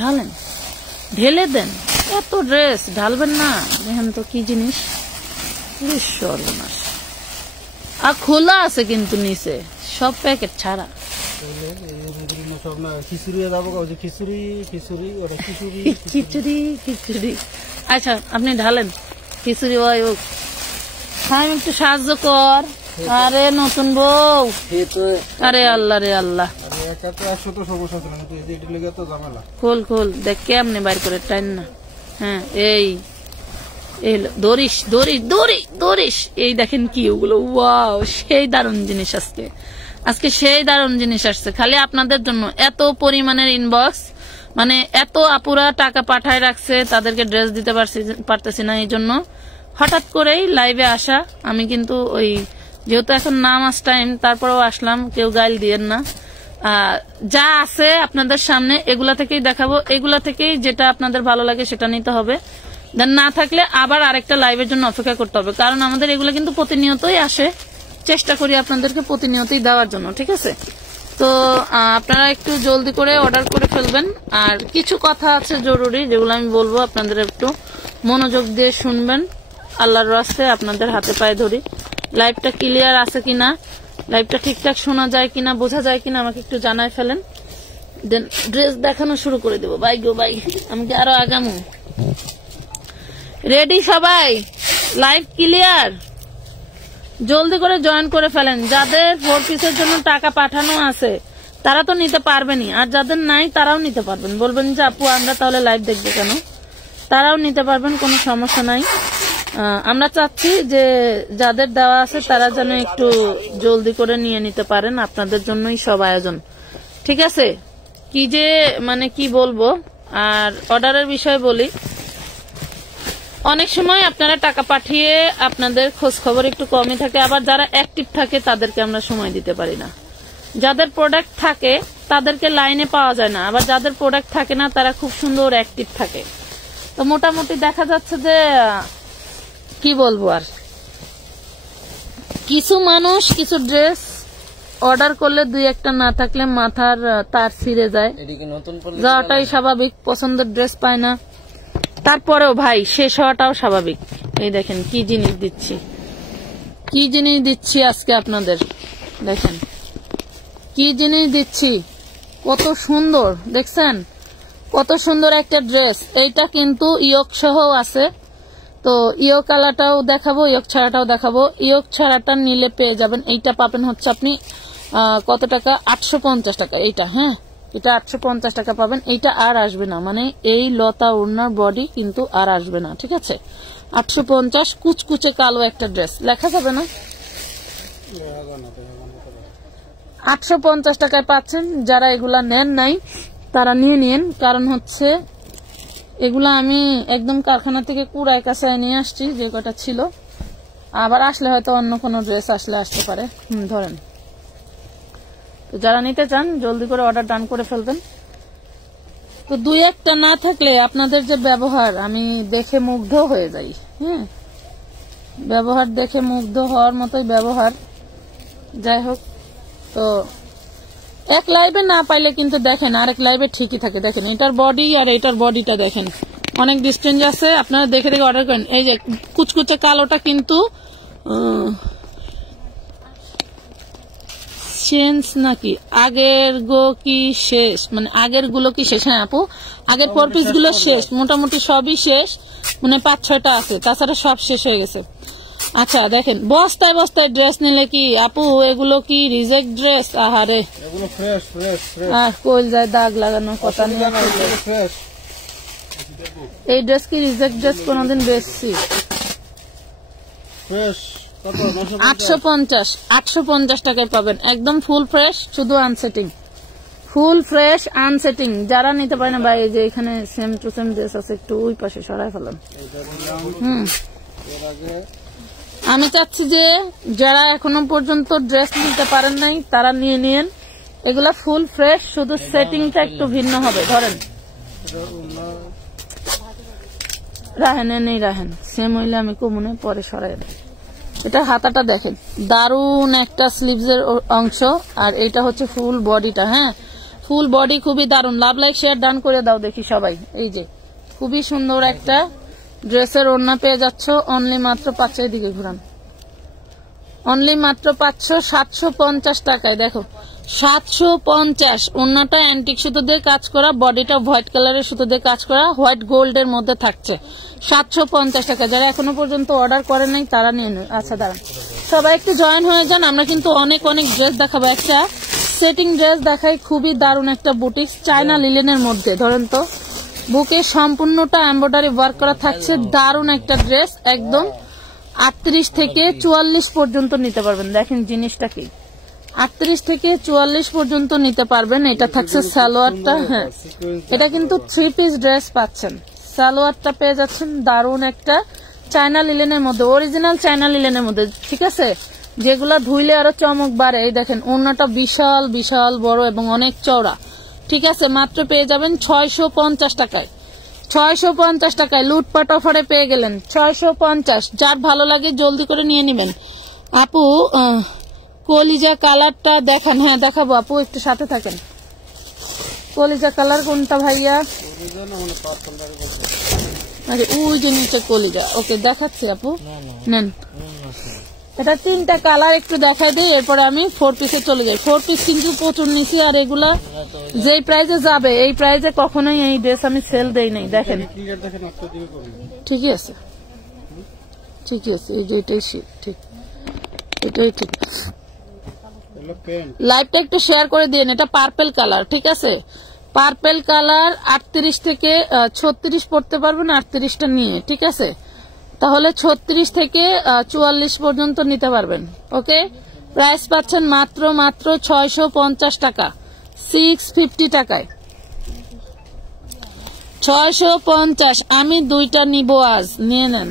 ঢালেন, ঢেলে দেন। এত ড্রেস ঢালবেন না, দেখেন তো কি জিনিস, সর্বনাশ। আর খোলা আছে কিন্তু নিচে, সব প্যাকেট ছাড়া। খিচুড়ি। আচ্ছা আপনি ঢালেন খিচুড়ি। আমি একটু সাহায্য কর। আরে নতুন বউ, আরে আল্লাহ রে আল্লাহ। খোল খোল, দেখ কেমনে বাইর করে টাইন না। হ্যাঁ এই দড়িস দড়িস দড়ি দড়িস। এই দেখেন কি ওগুলো, ওয়াও সেই দারুণ জিনিস। আজকে সেই দারুণ জিনিস আসছে খালি আপনাদের জন্য। এত পরিমাণের ইনবক্স, মানে এত আপুরা টাকা পাঠায় রাখছে, তাদেরকে ড্রেস দিতে পারতেছি না। এই জন্য হঠাৎ করেই লাইভে আসা। আমি কিন্তু ওই যেহেতু এখন নামাজ টাইম, তারপরেও আসলাম, কেউ গাইল দিয়েন না। যা আছে আপনাদের সামনে এগুলা থেকেই দেখাবো, এগুলা থেকেই যেটা আপনাদের ভালো লাগে সেটা নিতে হবে। দেন না থাকলে আবার আরেকটা লাইভের জন্য অপেক্ষা করতে হবে, কারণ আমাদের এগুলো কিন্তু প্রতিনিয়তই আসে। চেষ্টা করি আপনাদেরকে প্রতিনিয়তই দেওয়ার জন্য, ঠিক আছে? তো আপনারা একটু জলদি করে অর্ডার করে ফেলবেন। আর কিছু কথা আছে জরুরি, যেগুলো আমি বলবো, আপনাদের একটু মনোযোগ দিয়ে শুনবেন। আল্লাহর রাস্তে আপনাদের হাতে পায়ে ধরি। লাইভটা ক্লিয়ার আছে কিনা, লাইভটা ঠিকঠাক শোনা যায় কিনা, বোঝা যায় কিনা আমাকে একটু জানাই ফেলেন। দেন ড্রেস দেখানো শুরু করে দেবো। বাই গো বাই, আমি আরো আগামু। রেডি সবাই? Live clear? জলদি করে জয়েন করে ফেলেন। যাদের 4 পিসের জন্য টাকা পাঠানো আছে তারা তো নিতে পারবেনই, আর যাদের নাই তারাও নিতে পারবেন। বলবেন যে আপু আমরা তাহলে লাইভ দেখবো কেন, তারাও নিতে পারবেন, কোনো সমস্যা নাই। আমরা চাচ্ছি যে যাদের দেওয়া আছে তারা যেন একটু জলদি করে নিয়ে নিতে পারেন। আপনাদের জন্যই সব আয়োজন, ঠিক আছে? কি যে মানে কি বলবো। আর অর্ডারের বিষয়ে বলি, অনেক সময় আপনারা টাকা পাঠিয়ে আপনাদের খোঁজ খবর একটু কমই থাকে, আবার যারা অ্যাক্টিভ থাকে তাদেরকে আমরা সময় দিতে পারি না। যাদের প্রোডাক্ট থাকে তাদেরকে লাইনে পাওয়া যায় না, আবার যাদের প্রোডাক্ট থাকে না তারা খুব সুন্দর অ্যাক্টিভ থাকে। তো মোটামুটি দেখা যাচ্ছে যে কি বলবো, আর কিছু মানুষ কিছু ড্রেস অর্ডার করলে 2-1টা না থাকলে মাথার তার ছিঁড়ে যায়, যাওয়াটাই স্বাভাবিক। পছন্দের ড্রেস পায় না, তারপরেও ভাই শেষ হওয়াটাও স্বাভাবিক। এই দেখেন কি জিনিস দিচ্ছি, কি জিনিস দিচ্ছি আজকে আপনাদের। দেখেন কি জিনিস দিচ্ছি, কত সুন্দর দেখছেন, কত সুন্দর একটা ড্রেস। এইটা কিন্তু ইয়ক সহ আছে, তো ইয়ক কালারটাও দেখাবো, ইয়ক ছাড়াটাও দেখাবো। ইয়ক ছাড়াটা নিলে পেয়ে যাবেন, এইটা পাবেন হচ্ছে আপনি কত টাকা, 850 টাকা। এইটা হ্যাঁ, এটা 850 টাকা পাবেন। এইটা আর আসবে না, মানে এই লতা ওড়নার বডি কিন্তু আর আসবে না, ঠিক আছে? 850, কুচকুচে কালো একটা ড্রেস, লেখা যাবে না, 850 টাকায় পাচ্ছেন। যারা এগুলা নেন নাই তারা নিয়ে নিন, কারণ হচ্ছে এগুলা আমি একদম কারখানা থেকে কুড়ায় কাছায় নিয়ে আসছি, যে কটা ছিল। আবার আসলে হয়তো অন্য কোনো ড্রেস আসলে আসতে পারে। ধরেন, তো যারা নিতে চান জলদি করে অর্ডার ডান করে ফেলবেন। তো 2-1টা না থাকলে আপনাদের যে ব্যবহার, আমি দেখে মুগ্ধ হয়ে যাই। হ্যাঁ, ব্যবহার দেখে মুগ্ধ হওয়ার মতোই ব্যবহার। যাই হোক, তো এক লাইভে না পাইলে কিন্তু দেখেন আরেক লাইভে ঠিকই থাকে। দেখেন এটার বডি আর এটার বডিটা দেখেন অনেক ডিস্টেন্স আছে, আপনারা দেখে দেখে অর্ডার করেন। এই যে কুচকুচে কালোটা কিন্তু চেঞ্জ নাকি আগের গো কি শেষ, মানে আগের গুলো কি শেষ? হ্যাঁ আপু, আগের 4 পিস গুলো শেষ, মোটামুটি সবই শেষ, মানে 5-6টা আছে, তাছাড়া সব শেষ হয়ে গেছে। আচ্ছা দেখেন, বস্তায় বস্তায় ড্রেস নিলে কি আপু এগুলো কি রিজেক্ট ড্রেস? আহারে, এগুলো ফ্রেশ ফ্রেশ ফ্রেশ, আর কোল যায় দাগ লাগানো কথা নেই। এই ড্রেস কি রিজেক্ট ড্রেস কোনদিন বেচছি? ফ্রেশ 850 টাকায় পাবেন, একদম ফুল ফ্রেশ, শুধু আনসেটিং, ফুল ফ্রেশ আনসেটিং। যারা নিতে পারে না ভাই, এই যে এখানে সেম টু সেম ড্রেস আছে, একটু ওই পাশে সরাই ফেলাম। আমি চাচ্ছি যে যারা এখনো পর্যন্ত ড্রেস নিতে পারেন নাই তারা নিয়ে নিন, এগুলা ফুল ফ্রেশ, শুধু সেটিংটা একটু ভিন্ন হবে। ধরেন রাহেন, নেই রাহেন, সেম হইলে আমি কমুনে পরে সরাই। এটা হাতাটা দেখেন, দারুন একটা স্লিভস এর অংশ, আর এটা হচ্ছে ফুল বডিটা। হ্যাঁ, ফুল বডি খুবই দারুন। লাভ লাইক শেয়ার ডান করে দাও দেখি সবাই। এই যে খুবই সুন্দর একটা ড্রেসের ওড়না পেয়ে যাচ্ছ অনলি মাত্র 500 দিকে ঘুরান, অনলি মাত্র 750 টাকায়। দেখো 750। ওড়নাটা অ্যান্টিক সুতো দিয়ে কাজ করা, বডিটা হোয়াইট কালারের সুতো দিয়ে কাজ করা, হোয়াইট গোল্ড এর মধ্যে থাকছে 750 টাকা। যারা এখনো পর্যন্ত অর্ডার করে নাই তারা নিয়ে নেয়। আচ্ছা দাঁড়ান, সবাই একটু জয়েন হয়ে যান। আমরা কিন্তু অনেক অনেক ড্রেস দেখাবো। একটা সেটিং ড্রেস দেখাই, খুবই দারুণ একটা বুটিক চায়না লিলেনের মধ্যে। ধরেন তো বুকে সম্পূর্ণটা এমব্রয়ডারি ওয়ার্ক করা থাকছে, দারুণ একটা ড্রেস। একদম 38 থেকে 44 পর্যন্ত নিতে পারবেন। দেখেন জিনিসটা কি, 38 থেকে 44 পর্যন্ত নিতে পারবেন। এটা থাকছে সালোয়ারটা। হ্যাঁ, এটা কিন্তু 3 পিস ড্রেস পাচ্ছেন। সালোয়ারটা পেয়ে যাচ্ছেন দারুণ একটা চায়না লিলেনের মধ্যে, অরিজিনাল চায়না লিলেনের মধ্যে, ঠিক আছে, যেগুলা ধুইলে আরো চমক বাড়ে। এই দেখেন ওড়নাটা বিশাল বিশাল বড় এবং অনেক চওড়া, ঠিক আছে। মাত্র পেয়ে যাবেন 650 টাকায়। 650 টাকায় লুটপাট অফারে পেয়ে গেলেন 650। যার ভালো লাগে জলদি করে নিয়ে নেবেন। আপু কলিজা কালারটা দেখান। হ্যাঁ দেখাবো আপু, একটু সাথে থাকেন। কলিজা কালার কোনটা ভাইয়া? আরে ওই যে নিচে কলিজা। ওকে দেখাচ্ছি আপু, নেন। এটা 3টা কালার একটু দেখাই দিই, এরপরে আমি 4 পিসে চলে যাই। 4 পিস কিন্তু প্রচুর নিছি, আর এগুলা যেই প্রাইজে যাবে এই প্রাইজে কখনোই এই ড্রেস আমি সেল দেই নাই। দেখেন ঠিকই আছে, ঠিকই আছে। এই যে এটাই ঠিক, এটাই ঠিক। লাইভটা একটু শেয়ার করে দিন। এটা পার্পেল কালার, ঠিক আছে, পার্পেল কালার। 38 থেকে 36 পড়তে পারবেন 38টা নিয়ে, ঠিক আছে। তাহলে 36 থেকে 44 পর্যন্ত নিতে পারবেন। ওকে, প্রাইস পাচ্ছেন মাত্র 650 টাকা, 650 টাকায়। 650। আমি 2টা নিব আজ, নিয়ে নেন।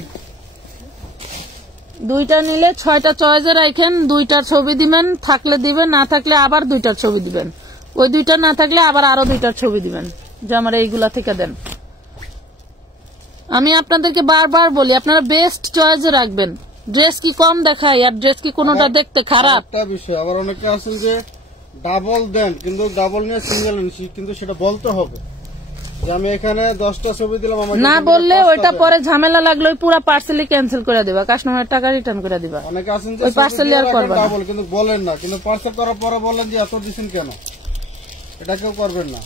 2টা নিলে 6টা চয়েসে রাখেন, 2টার ছবি দিবেন, থাকলে দিবেন, না থাকলে আবার 2টার ছবি দিবেন। ওই 2টা না থাকলে আবার আরো 2টার ছবি দিবেন, যে আমার এইগুলা থেকে দেন। আমি আপনাদেরকে বারবার বলি আপনারা বেস্ট চয়েসে রাখবেন। ড্রেস কি কম দেখায় আর ড্রেস কি কোনোটা দেখতে খারাপ? একটা বিষয় আবার অনেকে আছেন যে ডাবল দেন, কিন্তু ডাবল নিয়ে সিঙ্গেল নিছি, কিন্তু সেটা বলতে হবে যে আমি এখানে 10টা ছবি দিলাম, আমাকে না বললে ওইটা পরে ঝামেলা লাগলো, পুরো পার্সেলই ক্যান্সেল করে দিবা, কাস্টমারের টাকা রিটার্ন করে দিবা। অনেকে আছেন যে ওই পার্সেল আর করবে না, ডাবল কিন্তু বলেন না, কিন্তু পার্সেল করার পরে বলেন যে এত দিছেন কেন, এটা কেউ করবেন না।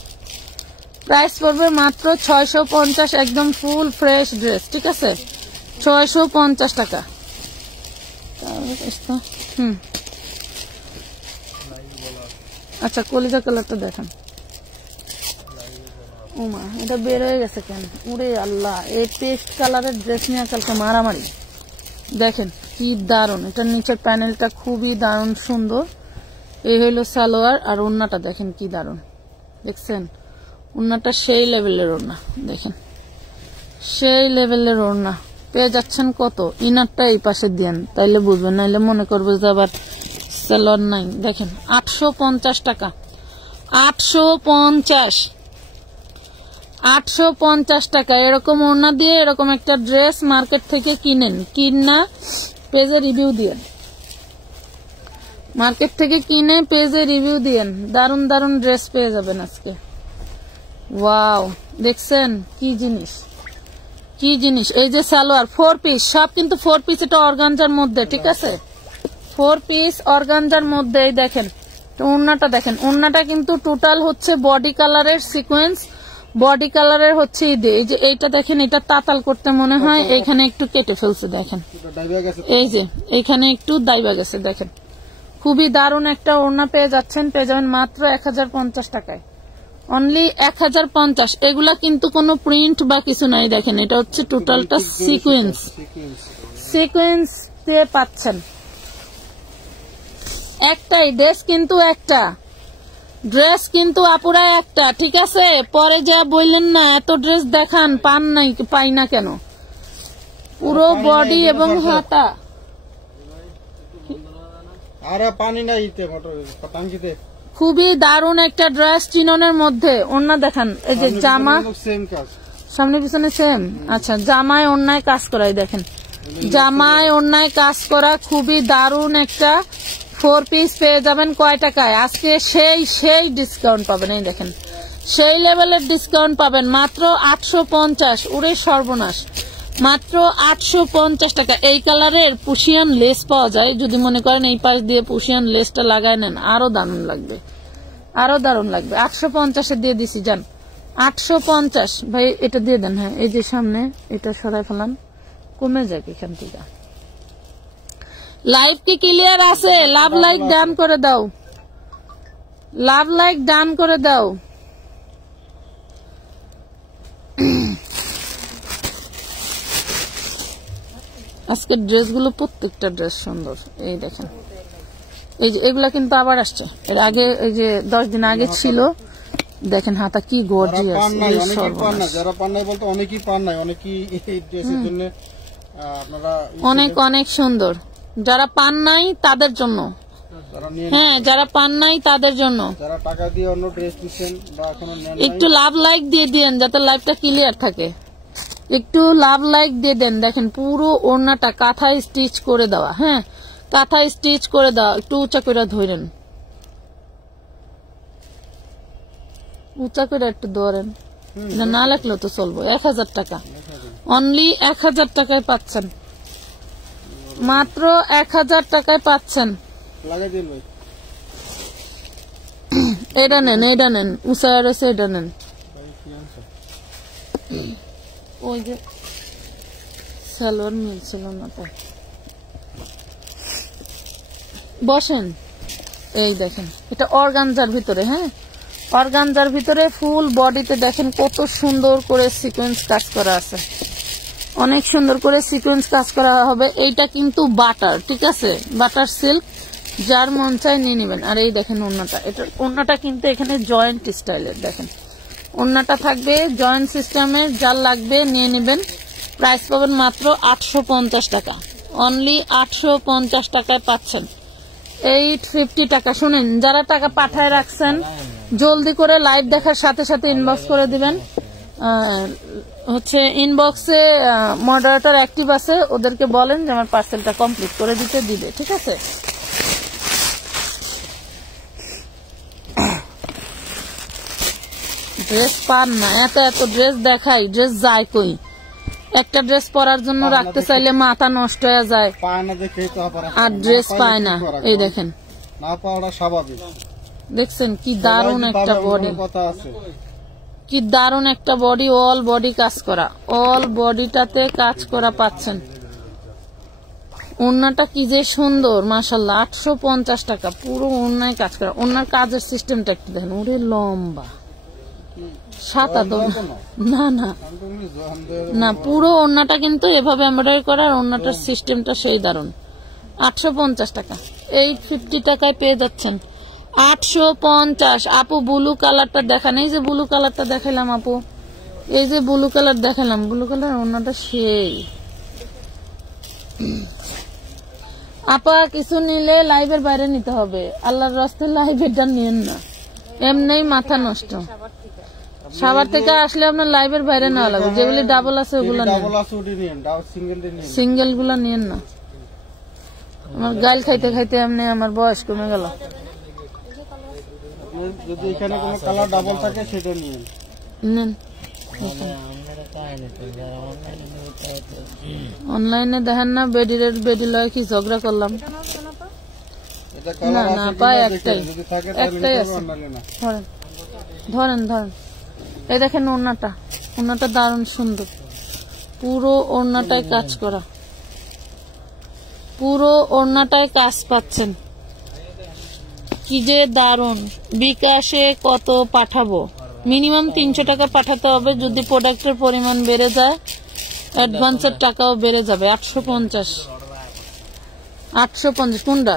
প্রাইস পড়বে মাত্র 650, একদম ফুল ফ্রেশ ড্রেস, ঠিক আছে, 650 টাকা। আচ্ছা কলিজা কালারটা দেখান। ওমা এটা বের হয়ে গেছে কেন? উরে আল্লাহ, এই পেস্ট কালারের ড্রেস নিয়ে কালকে মারামারি। দেখেন কি দারুন, এটার নিচের প্যানেলটা খুবই দারুন সুন্দর। এই হইলো সালোয়ার, আর ওড়নাটা দেখেন কি দারুন, দেখছেন ওড়নাটা সেই লেভেলের ওড়না, দেখেন সেই লেভেলের ওড়না পেয়ে যাচ্ছেন। কত ইনারটা এই পাশে দিয়েন, তাইলে বুঝবেন, নাইলে মনে করবে যে আবার সালোয়ার নাই। দেখেন 850 টাকা, 850 টাকা। এরকম ওড়না দিয়ে এরকম একটা ড্রেস মার্কেট থেকে কিনেন, কিনা পেজে রিভিউ দিয়েন, মার্কেট থেকে কিনে পেজে রিভিউ দিয়েন। দারুন দারুন ড্রেস পেয়ে যাবেন আজকে। ওয়াও, দেখছেন কি জিনিস, কি জিনিস। এই যে সালোয়ার 4 পিস, সব কিন্তু 4 পিস। এটা অর্গানজার মধ্যে, ঠিক আছে, 4 পিস অর্গানজার মধ্যে। এই দেখেন ওড়নাটা, দেখেন ওড়নাটা কিন্তু টোটাল হচ্ছে বডি কালারের সিকোয়েন্স, বডি কালারের হচ্ছে এই যে এইটা দেখেন, এটা তাতাল করতে মনে হয়, এইখানে একটু কেটে ফেলছে, দেখেন এই যে এইখানে একটু দাইবা গেছে। দেখেন খুবই দারুণ একটা ওড়না পেয়ে যাচ্ছেন, পেয়ে যাবেন মাত্র 1050 টাকায়, অনলি 1050। এগুলা কিন্তু কোনো প্রিন্ট বা কিছু নাই, দেখেন এটা হচ্ছে টোটালটা সিকোয়েন্স, সিকোয়েন্স পেয়ে পাচ্ছেন। একটাই ড্রেস কিন্তু, একটা ড্রেস কিন্তু আপুরা একটা, ঠিক আছে। পরে যা বললেন না এত ড্রেস দেখান, পান নাই, পাই না কেন, পুরো বডি এবং হাতা। আরে পানি নাই টাঙ্কিতে। খুবই দারুণ একটা ড্রেস চিননের মধ্যে। ওড়না দেখান, এই যে জামা সামনে পিছনে সেম। আচ্ছা জামায় ওড়নায় কাজ করাই, দেখেন জামায় ওড়নায় কাজ করা, খুবই দারুণ একটা 4 পিস পেয়ে যাবেন কয় টাকায়? আজকে সেই ডিসকাউন্ট পাবেন। এই দেখেন সেই লেভেলের ডিসকাউন্ট পাবেন মাত্র 850। ওরে সর্বনাশ, মাত্র 850 টাকা। এই কালারের পুশিয়ান লেস পাওয়া যায়, যদি মনে করেন এই পাশ দিয়ে পুশিয়ান লেসটা লাগায় নেন আরো দারুণ লাগবে, আরো দারুণ লাগবে। 850-এ দিয়ে দিছি, যান 850। ভাই এটা দিয়ে দেন। হ্যাঁ এই যে সামনে এটা সরাই ফেলান, কমে যাক এখান থেকে। লাইভ কি ক্লিয়ার আছে? লাভ লাইক ডান করে দাও, লাভ লাইক ডান করে দাও। আজকের ড্রেসগুলো প্রত্যেকটা ড্রেস সুন্দর। এই দেখেন এই যে এগুলা কিন্তু আবার আসছে, এর আগে এই যে 10 দিন আগে ছিল। দেখেন হাতা কি গর্জিয়াস। যারা পান নাই বলতে অনেকেই পান নাই, অনেকেই এই ড্রেসের জন্য আপনারা অনেক অনেক সুন্দর। যারা পান নাই তাদের জন্য, হ্যাঁ যারা পান নাই তাদের জন্য। যারা টাকা দিয়ে অন্য ড্রেস নিছেন বা এখনো নেন নাই, একটু লাভ লাইক দিয়ে দিন যাতে লাইভটা ক্লিয়ার থাকে। একটু লাভ লাইক দিয়ে দেন। দেখেন পুরো ওড়নাটা কাঁথায় স্টিচ করে দেওয়া, হ্যাঁ কাঁথায় স্টিচ করে দেওয়া। একটু উঁচা করে ধরেন, উঁচা করে একটু ধরেন, না লাগলেও তো চলবো। 1000 টাকা, অনলি 1000 টাকায় পাচ্ছেন, মাত্র 1000 টাকায় পাচ্ছেন। এটা নেন, এটা নেন, উঁচা রয়েছে, এটা নেন। ওই যে সালোয়ার মিলছিল না তো, বসেন। এই দেখেন এটা অর্গানজার ভিতরে, হ্যাঁ অর্গানজার ভিতরে ফুল বডিতে দেখেন কত সুন্দর করে সিকোয়েন্স কাজ করা আছে, অনেক সুন্দর করে সিকোয়েন্স কাজ করা হবে। এইটা কিন্তু বাটার, ঠিক আছে বাটার সিল্ক, যার মন চায় নিয়ে নেবেন। আর এই দেখেন ওড়নাটা, এটা ওড়নাটা কিন্তু এখানে জয়েন্ট স্টাইলের। দেখেন ওড়নাটা থাকবে জয়েন্ট সিস্টেমের, যার লাগবে নিয়ে নেবেন। প্রাইস পাবেন মাত্র 850 টাকা, অনলি 850 টাকায় পাচ্ছেন। 850 টাকা। শুনেন যারা টাকা পাঠায় রাখছেন জলদি করে লাইভ দেখার সাথে সাথে ইনবক্স করে দিবেন। হচ্ছে ইনবক্সে মডারেটর অ্যাক্টিভ আছে, ওদেরকে বলেন যে আমার পার্সেলটা কমপ্লিট করে দিতে দিবে, ঠিক আছে। ড্রেস পান না, এত এত ড্রেস দেখাই, ড্রেস যায় কই? একটা ড্রেস পরার জন্য রাখতে চাইলে মাথা নষ্ট হয়ে যায়, আর ড্রেস পায় না। এই দেখেন না পাওয়াটা স্বাভাবিক। দেখছেন কি দারুণ একটা বডি, কি দারুণ একটা বডি, অল বডি কাজ করা, অল বডিটাতে কাজ করা পাচ্ছেন। ওড়নাটা কি যে সুন্দর মাশাআল্লাহ। 850 টাকা, পুরো ওড়নায় কাজ করা। ওড়নার কাজের সিস্টেমটা একটু দেখেন, ওরে লম্বা 7 না না না, পুরো ওড়নাটা কিন্তু এভাবে এমব্রয়ডারি করা, আর ওড়নাটার সিস্টেমটা সেই দারুণ। 850 টাকা, 850 টাকায় পেয়ে যাচ্ছেন। 850। আপু ব্লু কালারটা দেখান, এই যে ব্লু কালারটা দেখালাম আপু, এই যে ব্লু কালার দেখালাম, ব্লু কালার ওড়নাটা সেই। আপা কিছু নিলে লাইভের বাইরে নিতে হবে, আল্লাহর রাস্তে লাইভেরটা নিয়েন না, এমনি মাথা নষ্ট। সাভার থেকে আসলে আপনার লাইভের বাইরে নেওয়া লাগবে, যেগুলি ডাবল আছে ওগুলো সিঙ্গেল গুলা নিয়েন না। আমার গাল খাইতে খাইতে এমনি আমার বয়স কমে গেল। যদি এখানে কোনো কালার ডাবল থাকে সেটা নিয়েন, নেন। অনলাইনে দেখেন না বেডি রেট, বেডি লয় কি ঝগড়া করলাম। না না পায় একটাই, একটাই আছে। ধরেন ধরেন ধরেন, এই দেখেন ওড়নাটা, ওড়নাটা দারুণ সুন্দর, পুরো ওড়নাটায় কাজ করা, পুরো ওড়নাটায় কাজ পাচ্ছেন, কি যে দারুণ। বিকাশে কত পাঠাবো? মিনিমাম 300 টাকা পাঠাতে হবে, যদি প্রোডাক্টের পরিমাণ বেড়ে যায় অ্যাডভান্সের টাকাও বেড়ে যাবে। 850, 850 কোনটা?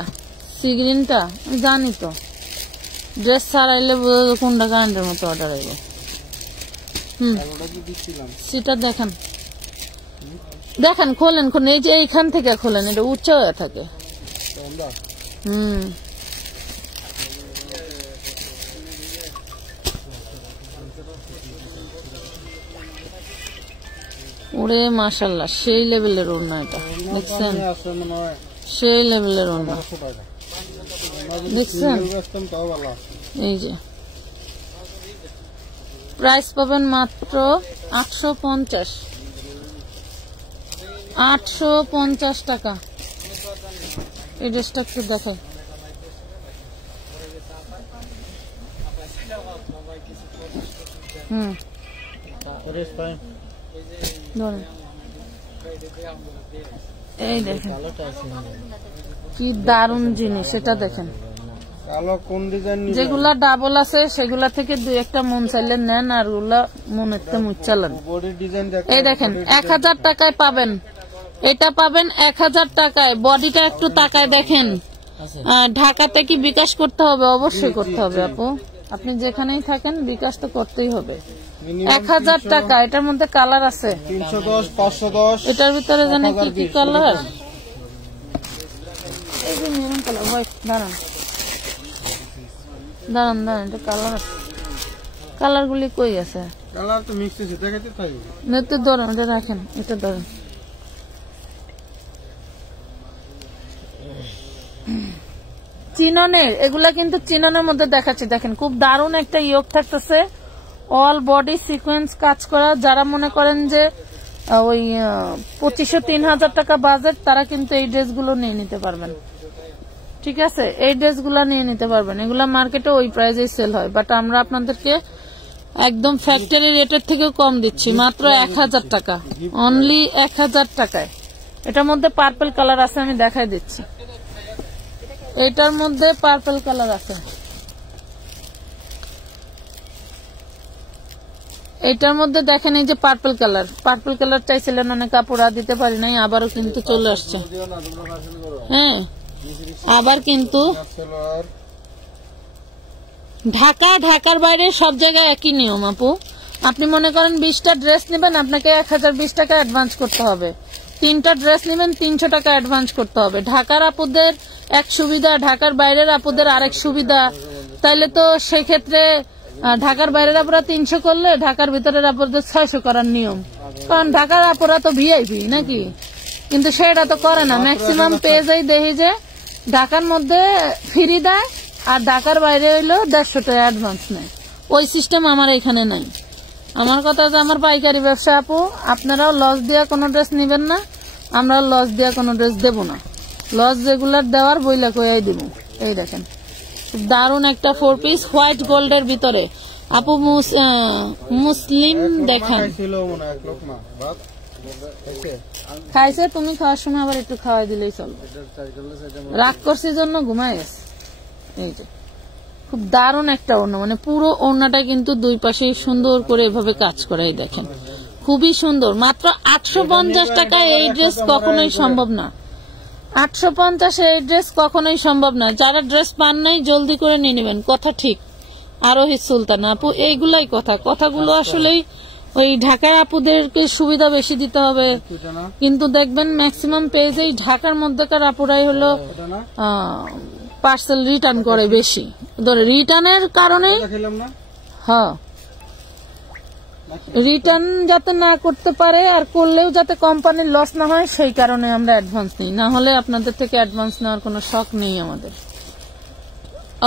সি গ্রিনটা জানি তো, ড্রেস ছাড়াইলে কোনটা কারেন্টের মতো অর্ডার আইব। সেটা দেখেন, দেখেন খোলেন খোলেন, এই যে এইখান থেকে খোলেন, এটা উঁচা হয়ে থাকে। ওরে মাশাআল্লাহ, সেই লেভেলের ওড়না, এটা দেখছেন সেই লেভেলের ওড়না। দেখছেন তাও ভালো। এই যে প্রাইস পাবেন মাত্র 850 টাকা। এই ড্রেসটা একটু দেখাই। ধরেন, এই দেখেন কি দারুণ জিনিস, এটা দেখেন। কালো কোন ডিজাইন নিবেন? যেগুলা ডাবল আছে সেগুলা থেকে দুই একটা মন চাইলে নেন, আর ওগুলা মন একটা মুচালেন। বডি ডিজাইন এই দেখেন 1000 টাকায় পাবেন, এটা পাবেন 1000 টাকায়। বডিটা একটু তাকায় দেখেন। ঢাকাতে কি বিকাশ করতে হবে? অবশ্যই করতে হবে আপু, আপনি যেখানেই থাকেন বিকাশ তো করতেই হবে। 1000 টাকা। এটার মধ্যে কালার আছে 310, 510। এটার ভিতরে জানি কি কি কালার। এই যে মেরুন কালার। ভাই দাঁড়ান দাঁড়ান দাঁড়ান, এটা কালার আছে। কালার গুলি কই আছে? কালার তো মিক্স আছে, দেখাইতে থাকি। নেতে ধরেন, এটা রাখেন, এটা ধরেন। চিননের, এগুলা কিন্তু চিননের মধ্যে দেখাচ্ছি। দেখেন খুব দারুণ একটা ইয়োগ থাকতেছে, অল বডি সিকোয়েন্স কাজ করা। যারা মনে করেন যে ওই 2500-3000 টাকা বাজেট, তারা কিন্তু এই ড্রেসগুলো নিয়ে নিতে পারবেন। ঠিক আছে, এই ড্রেসগুলা নিয়ে নিতে পারবেন। এগুলা মার্কেটে ওই প্রাইসেই সেল হয়, বাট আমরা আপনাদেরকে একদম ফ্যাক্টরি রেটের থেকেও কম দিচ্ছি, মাত্র 1000 টাকা, অনলি 1000 টাকায়। এটার মধ্যে পার্পল কালার আছে, আমি দেখাই দিচ্ছি। এটার মধ্যে পার্পল কালার আছে, এটার মধ্যে দেখেন এই যে পার্পল কালার। পার্পল কালার চাইছিলেন অনেক, কাপড়া দিতে পারি নাই, আবারও কিন্তু চলে আসছে। হ্যাঁ, আবার কিন্তু ঢাকার বাইরে সব জায়গায় একই নিয়ম আপু। আপনি মনে করেন 20টা ড্রেস নেবেন, আপনাকে 1020 টাকা অ্যাডভান্স করতে হবে। 3টা ড্রেস নেবেন, 300 টাকা অ্যাডভান্স করতে হবে। ঢাকার আপুদের এক সুবিধা, ঢাকার বাইরের আপুদের আরেক সুবিধা। তাইলে তো সেক্ষেত্রে ঢাকার বাইরের আপুরা 300 করলে ঢাকার ভিতরের আপুদের 600 করার নিয়ম, কারণ ঢাকার আপুরা তো ভিআইপি নাকি। কিন্তু সেটা তো করে না। ম্যাক্সিমাম পেজেই দেখি যে ঢাকার মধ্যে ফ্রি দেয়, আর ঢাকার বাইরে হইলো 150 টাকা অ্যাডভান্স নেয়। ওই সিস্টেম আমার এখানে নাই। আমার কথা যে আমার পাইকারি ব্যবসা আপু, আপনারাও লস দিয়া কোনো ড্রেস নিবেন না, আমরা লস দিয়া কোনো ড্রেস দেব না। লস রেগুলার দেওয়ার বইলা কইয়াই দিব। এই দেখেন দারুন একটা 4 পিস হোয়াইট গোল্ডের ভিতরে আপু। মুসলিম দেখেন খাইছে, তুমি খাওয়ার সময় আবার একটু খাওয়াই দিলেই চলবে। রাগ করছি জন্য ঘুমায় গেছে। এই যে খুব দারুণ একটা ওড়না, মানে পুরো ওড়নাটা কিন্তু দুই পাশে সুন্দর করে এভাবে কাজ করে। দেখেন খুবই সুন্দর। মাত্র 850 টাকায় এই ড্রেস কখনোই সম্ভব না। 850 এই ড্রেস কখনোই সম্ভব না। যারা ড্রেস পান নাই জলদি করে নিয়ে নেবেন। কথা ঠিক আরোহী সুলতানা আপু, এইগুলাই কথাগুলো আসলেই ওই ঢাকার আপুদেরকে সুবিধা বেশি দিতে হবে, কিন্তু দেখবেন ম্যাক্সিমাম পেজেই ঢাকার মধ্যেকার আপুরাই হলো পার্সেল রিটার্ন করে বেশি। ধরে রিটার্নের কারণে, হ্যাঁ রিটার্ন যাতে না করতে পারে, আর করলেও যাতে কোম্পানির লস না হয়, সেই কারণে আমরা অ্যাডভান্স নিই। না হলে আপনাদের থেকে অ্যাডভান্স নেওয়ার কোনো শখ নেই আমাদের।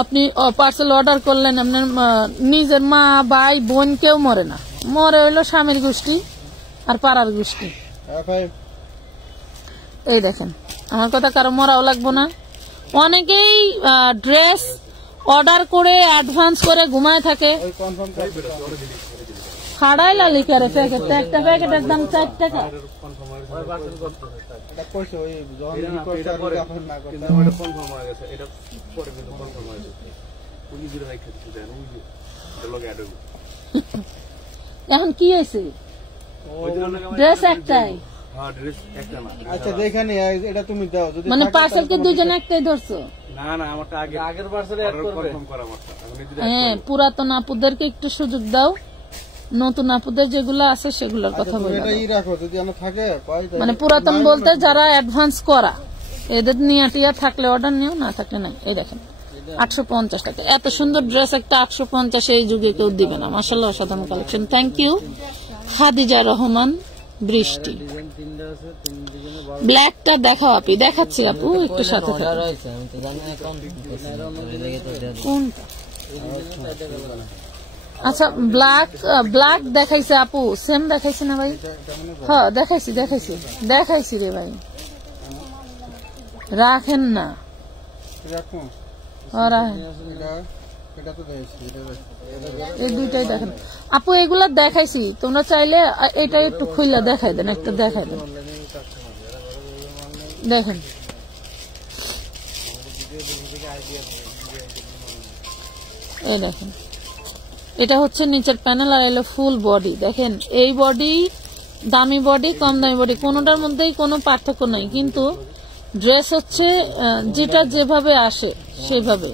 আপনি পার্সেল অর্ডার করলেন, আপনার নিজের মা ভাই বোন কেউ মরে না, মরে হইলো স্বামীর গোষ্ঠী আর পাড়ার গোষ্ঠী। এই দেখেন আমার কথা, কারো মরাও লাগবো না। অনেকেই ড্রেস অর্ডার করে অ্যাডভান্স করে ঘুমায় থাকে। খাড়াই লালিকারে প্যাকেটটা, একটা প্যাকেটের দাম 4 টাকা। এখন কি হয়েছে? ড্রেস একটাই। আচ্ছা দেখে নি, এটা তুমি দাও। মানে পার্সেলকে দুইজন একটাই ধরছো? না না, আমারটা আগের পার্সেলে অ্যাড করবে। হ্যাঁ, পুরাতন আপুদেরকে একটু সুযোগ দাও, নতুন আপুদের যেগুলো আছে সেগুলোর কথা বলি। মানে পুরাতন বলতে যারা অ্যাডভান্স করা, এদের নিয়ে টিয়া থাকলে অর্ডার নিও, না থাকলে নাই। এই দেখেন 850 টাকা এত সুন্দর ড্রেস একটা 850 এই যুগে কেউ দিবে না। মাশাআল্লাহ, অসাধারণ collection. Thank you Khadija Rahman Brishti. ব্ল্যাকটা দেখাও আপনি, দেখাচ্ছি আপু একটু সাথে থাকুন। কোনটা? আচ্ছা ব্ল্যাক, ব্ল্যাক দেখাইছে আপু, সেম দেখাইছে না ভাই? হ্যাঁ দেখাইছি দেখাইছি দেখাইছি রে ভাই, রাখেন না। এই দুইটাই দেখেন আপু, এগুলা দেখাইছি, তোমরা চাইলে এটা একটু খুইলা দেখাই দেন, একটা দেখাই দেন, দেখেন। এই দেখেন, এটা হচ্ছে নিচের প্যানেল আর এলো ফুল বডি। দেখেন এই বডি, দামি বডি কম দামি বডি কোনোটার মধ্যেই কোনো পার্থক্য নাই, কিন্তু ড্রেস হচ্ছে যেটা যেভাবে আসে সেভাবে।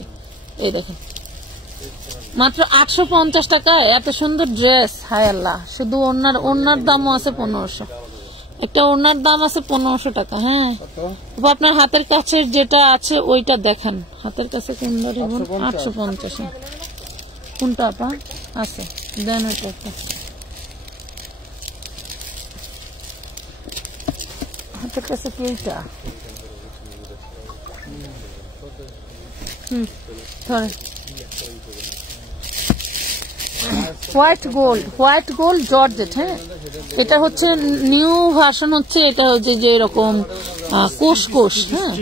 এই দেখেন মাত্র 850 টাকা এত সুন্দর ড্রেস, হায় আল্লাহ। শুধু ওনার দামও আছে 1500, একটা ওনার দাম আছে 1500 টাকা। হ্যাঁ আপনার হাতের কাছে যেটা আছে ওইটা দেখেন, হাতের কাছে কোনটা 850 কোনটা আপা আছে, দেন ওইটা একটা। হাতের কাছে কি এইটা? ধরে হোয়াইট গোল্ড জর্জেট। হ্যাঁ এটা হচ্ছে নিউ ভার্সন, হচ্ছে এটা হচ্ছে যে এরকম কোষ। হ্যাঁ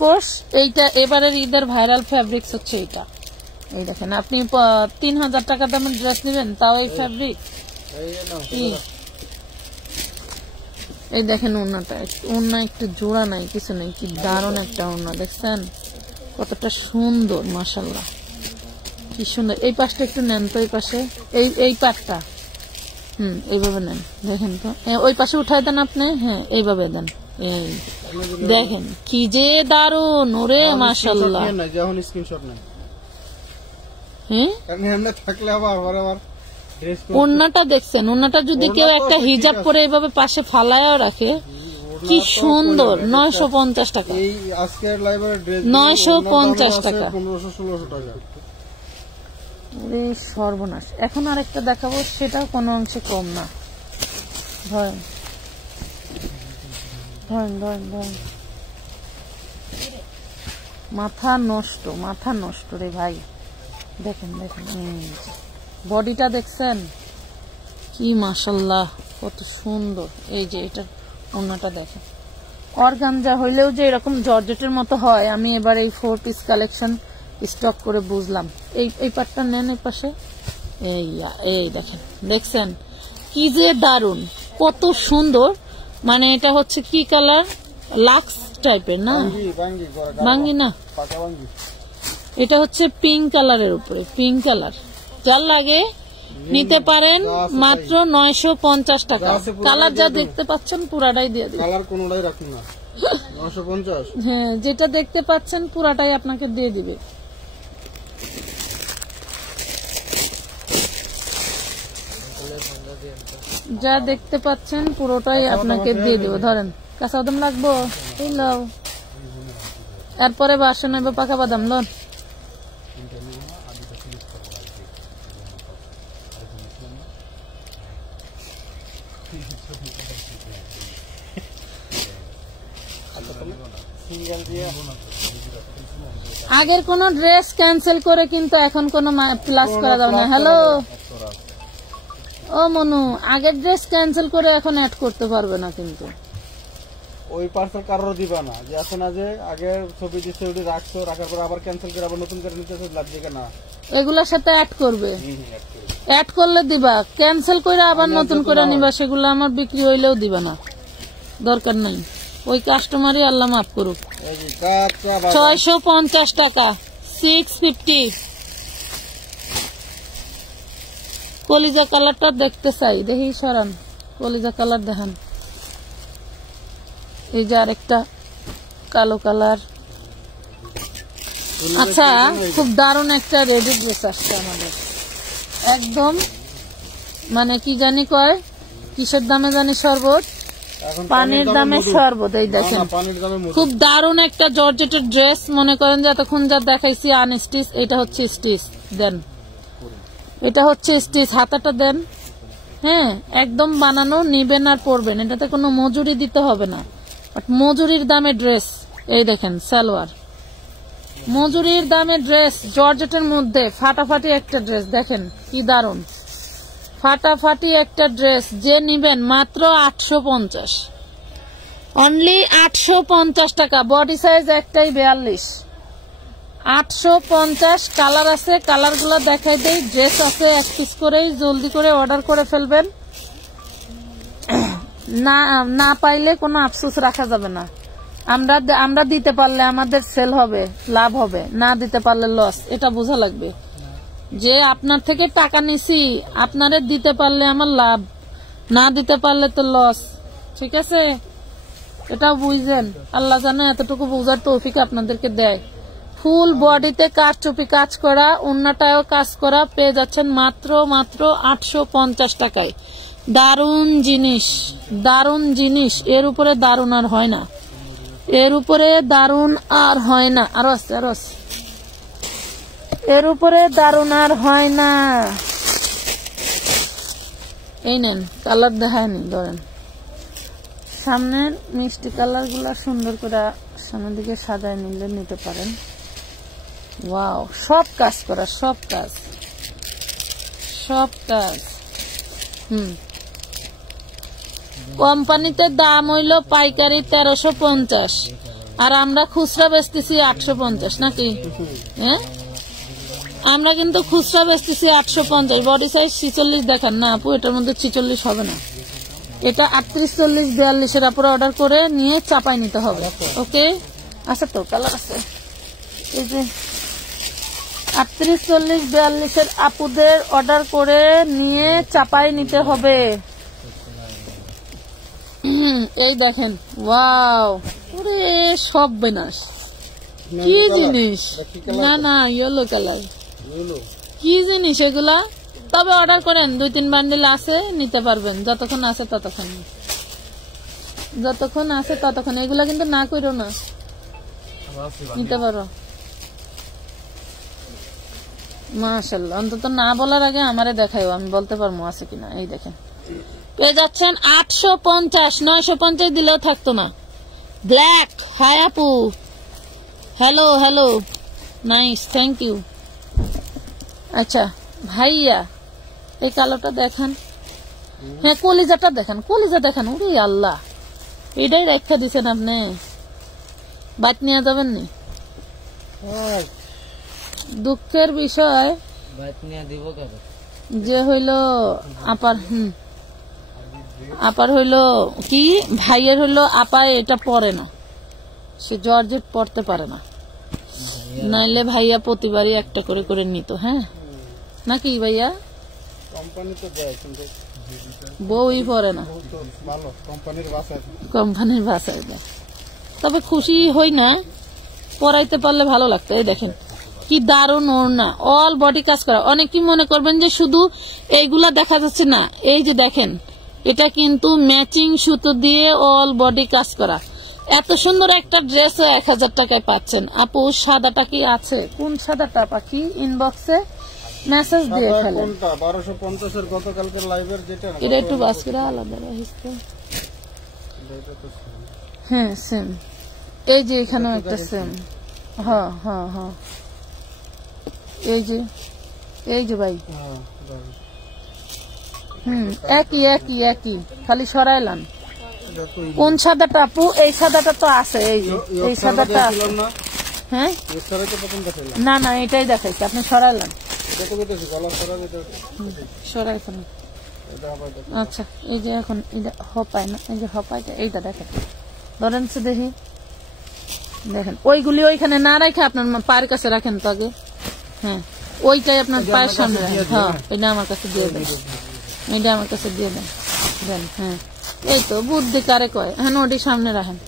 কোষ। এইটা এবারের ঈদের ভাইরাল ফ্যাব্রিক্স হচ্ছে এটা। এই দেখেন আপনি 3000 টাকা দামের ড্রেস নেবেন তাও এই ফ্যাব্রিক। এই দেখেন ওড়নাটা, ওড়না একটু জোড়া নাই কিছু নেই, কি দারুণ একটা ওড়না, দেখছেন কতটা সুন্দর, মাশাআল্লাহ কি সুন্দর। এই পাশটা একটু নেন তো, এই পাশে এই পাটটা, এইভাবে নেন, দেখেন তো ওই পাশে উঠাই দেন আপনি। হ্যাঁ এইভাবে দেন, এই দেখেন কি যে দারুণ, ওরে মাশাআল্লাহ। ওড়নাটা দেখছেন, ওড়নাটা যদি কেউ একটা হিজাব করে এইভাবে পাশে ফালায়ও রাখে, কি সুন্দর। 950 টাকা, 950 টাকা। সর্বনাশ। এখন আরেকটা দেখাবো, সেটাও কোনো অংশে কম না। ধরেন ধরেন ধরেন ধরেন, মাথা নষ্ট রে ভাই। দেখেন দেখেন বডিটা দেখছেন কি মাশাআল্লাহ কত সুন্দর। এই যে এটা ওড়নাটা দেখেন, অর্গানজা হইলেও যে এরকম জর্জেটের মতো হয়, আমি এবার এই 4 পিস কালেকশন স্টক করে বুঝলাম। এই পাটটা নেন, এই পাশে এই দেখেন, দেখছেন কি যে দারুন, কত সুন্দর। মানে এটা হচ্ছে কি কালার, লাক্স টাইপের না, বাঙ্গি না, এটা হচ্ছে পিঙ্ক কালারের উপরে, পিঙ্ক কালার। যার লাগে নিতে পারেন, মাত্র 950 টাকা। কালার যা দেখতে পাচ্ছেন পুরাটাই দিয়ে দিই, কালার কোনোটাই রাখুন না, 950। হ্যাঁ যেটা দেখতে পাচ্ছেন পুরাটাই আপনাকে দিয়ে দিবে। যা দেখতে পাচ্ছেন পুরোটাই আপনাকে দিয়ে দিব। ধরেন কাঁচা বাদাম লাগবো, এই লও, এরপরে বাসন নেবে পাকা বাদাম লন। আগের কোন ড্রেস ক্যান্সেল করে কিন্তু এখন কোন প্লাস করা যাবে না। হ্যালো ও মনু, আগের ড্রেস ক্যান্সেল করে এখন অ্যাড করতে পারবে না, কিন্তু ওই পার্সেল কারোর দিবা না, যে আছে না যে আগে ছবি দিচ্ছে ওটি রাখছো, রাখার পর আবার ক্যান্সেল করে আবার নতুন করে নিতে লাগবে না, এগুলোর সাথে অ্যাড করবে। অ্যাড করলে দিবা, ক্যান্সেল করে আবার নতুন করে নিবা, সেগুলো আমার বিক্রি হইলেও দিবা না, দরকার নাই। ওই কাস্টমারই আল্লাহ মাফ করুক। 650 টাকা, 650। কলিজা কালারটা দেখতে চাই, দেখি সরান, কলিজা কালার দেখান। এই যে আরেকটা কালো কালার। আচ্ছা খুব দারুণ একটা রেডি ড্রেস আসছে আমাদের, একদম মানে কি জানি কয়, কিসের দামে জানি শরবত, পানির দামে শরবত। এই দেখেন খুব দারুণ একটা জর্জেটের ড্রেস, মনে করেন যে এতক্ষণ যা দেখাইছি আনস্টিচ, এটা হচ্ছে স্টিচ দেন, এটা হচ্ছে স্টিচ। হাতাটা দেন, হ্যাঁ, একদম বানানো, নিবেন আর পরবেন, এটাতে কোনো মজুরি দিতে হবে না। বাট মজুরির দামে ড্রেস। এই দেখেন সালোয়ার, মজুরির দামে ড্রেস, জর্জেটের মধ্যে ফাটাফাটি একটা ড্রেস। দেখেন কি দারুন, ফাটাফাটি একটা ড্রেস। যে নিবেন মাত্র 850, অনলি 850 টাকা। বডি সাইজ একটাই 42, 850। কালার আছে, কালার গুলো দেখাই দেই। ড্রেস আছে 1 পিস করেই, জলদি করে অর্ডার করে ফেলবেন। না না পাইলে কোনো আফসোস রাখা যাবে না। আমরা দিতে পারলে আমাদের সেল হবে, লাভ হবে, না দিতে পারলে লস। এটা বোঝা লাগবে যে আপনার থেকে টাকা নিছি, আপনারে দিতে পারলে আমার লাভ, না দিতে পারলে তো লস। ঠিক আছে, এটা বুঝছেন? আল্লাহ জানে এতটুকু বোঝার তৌফিক আপনাদেরকে দেয়। ফুল বডিতে কারচুপি কাজ করা, ওন্নাটায়ও কাজ করা, পেয়ে যাচ্ছেন মাত্র 850 টাকায়। দারুণ জিনিস, দারুণ জিনিস। এর উপরে দারুণ আর হয় না, এর উপরে দারুণ আর হয় না। আরো আছে, আরো আছে। এর উপরে দারুণ আর হয় না। এই নেন, কালার দেখায়নি, ধরেন। সামনের মিষ্টি কালার গুলা সুন্দর করে সামনের দিকে সাজায় নিলে নিতে পারেন। ওয়াও, সব কাজ করা, সব কাজ, সব কাজ। কোম্পানিতে দাম হইল পাইকারি 1350, আর আমরা খুচরা বেচতেছি 850 নাকি? হ্যাঁ, আমরা কিন্তু খুচরা বেচতেছি 850। বডি সাইজ 46 দেখান না আপু, এটার মধ্যে 46 হবে না। এটা 38, 40, 42 এর উপরে অর্ডার করে নিয়ে চাপাই নিতে হবে। ওকে, আচ্ছা তো কালার আছে। এই যে 38, 40, 42 এর আপুদের অর্ডার করে নিয়ে চাপাই নিতে হবে। এই দেখেন, ওয়াও, ওরে সব বিনাশ। কি জিনিস? না না, ইয়েলো কালার। কি জিনিস এগুলা? তবে অর্ডার করেন, 2-3 বান্ডিল আছে, নিতে পারবেন। যতক্ষণ আছে ততক্ষণ, যতক্ষণ আছে ততক্ষণ। এগুলা কিন্তু না করো না, নিতে পারো। মাশাআল্লাহ, অন্তত না বলার আগে আমারে দেখাইও, আমি বলতে পারবো আছে কিনা। এই দেখেন, পেয়ে যাচ্ছেন 850, 950 দিলেও থাকতো না। ব্ল্যাক, হাই আপু, hello hello, nice, thank you. আচ্ছা ভাইয়া, এই কালোটা দেখান। হ্যাঁ, কলিজাটা দেখান, কলিজা দেখান। ওরে আল্লাহ, এটাই রেখা দিচ্ছেন আপনি, বাদ নিয়ে যাবেন নি? দুঃখের বিষয় যে হইল আপার হইল কি, ভাইয়ের হইল আপায় এটা পরে না, সে জর্জেট পড়তে পারে না। নাইলে ভাইয়া প্রতিবারই একটা করে করে নিত। হ্যাঁ নাকি ভাইয়া? বউই পরে না, কোম্পানির বাসায় দেয়। তবে খুশি হই না, পরাইতে পারলে ভালো লাগতো। এই দেখেন কি দারুণ ওড়না, অল বডি কাজ করা। অনেকেই মনে করবেন যে শুধু এইগুলা দেখা যাচ্ছে না, এই যে দেখেন, এটা কিন্তু ম্যাচিং সুতো দিয়ে অল বডি কাজ করা। এত সুন্দর একটা ড্রেস 1000 টাকায় পাচ্ছেন। আপু সাদাটা কি আছে? কোন সাদাটা পাখি? ইনবক্সে মেসেজ দিয়ে ফেলেন। 1250 এর গতকালকের লাইভের যেটা, এটা একটু বাস্কেরা আলাদা রাখতে। হ্যাঁ সেম, এই যে এখানেও একটা সেম। হ্যাঁ হ্যাঁ হ্যাঁ, এই যে ভাই, একই একই একই, খালি সরাইলাম। কোন সাদাটা আপু? এই সাদাটা তো আছে, এই সাদাটা আছে। হ্যাঁ না না, এটাই দেখাইছি, আপনি সরাইলাম। সরাইছেন? আচ্ছা, এই যে এখন এটা হপায় না, এই যে হপাইটা, এইটা দেখেন, ধরেন দেখি, দেখেন ওইগুলি ওইখানে না রেখে আপনার পায়ের কাছে রাখেন তো আগে। হ্যাঁ, ওইটাই আপনার পায়ের সামনে রাখেন। হ্যাঁ, এটা আমার কাছে দিয়ে দেন, এটা আমার কাছে দিয়ে দেন, দেন। হ্যাঁ, এই তো বুদ্ধি কারে কয়। হ্যাঁ, ওটি সামনে রাখেন।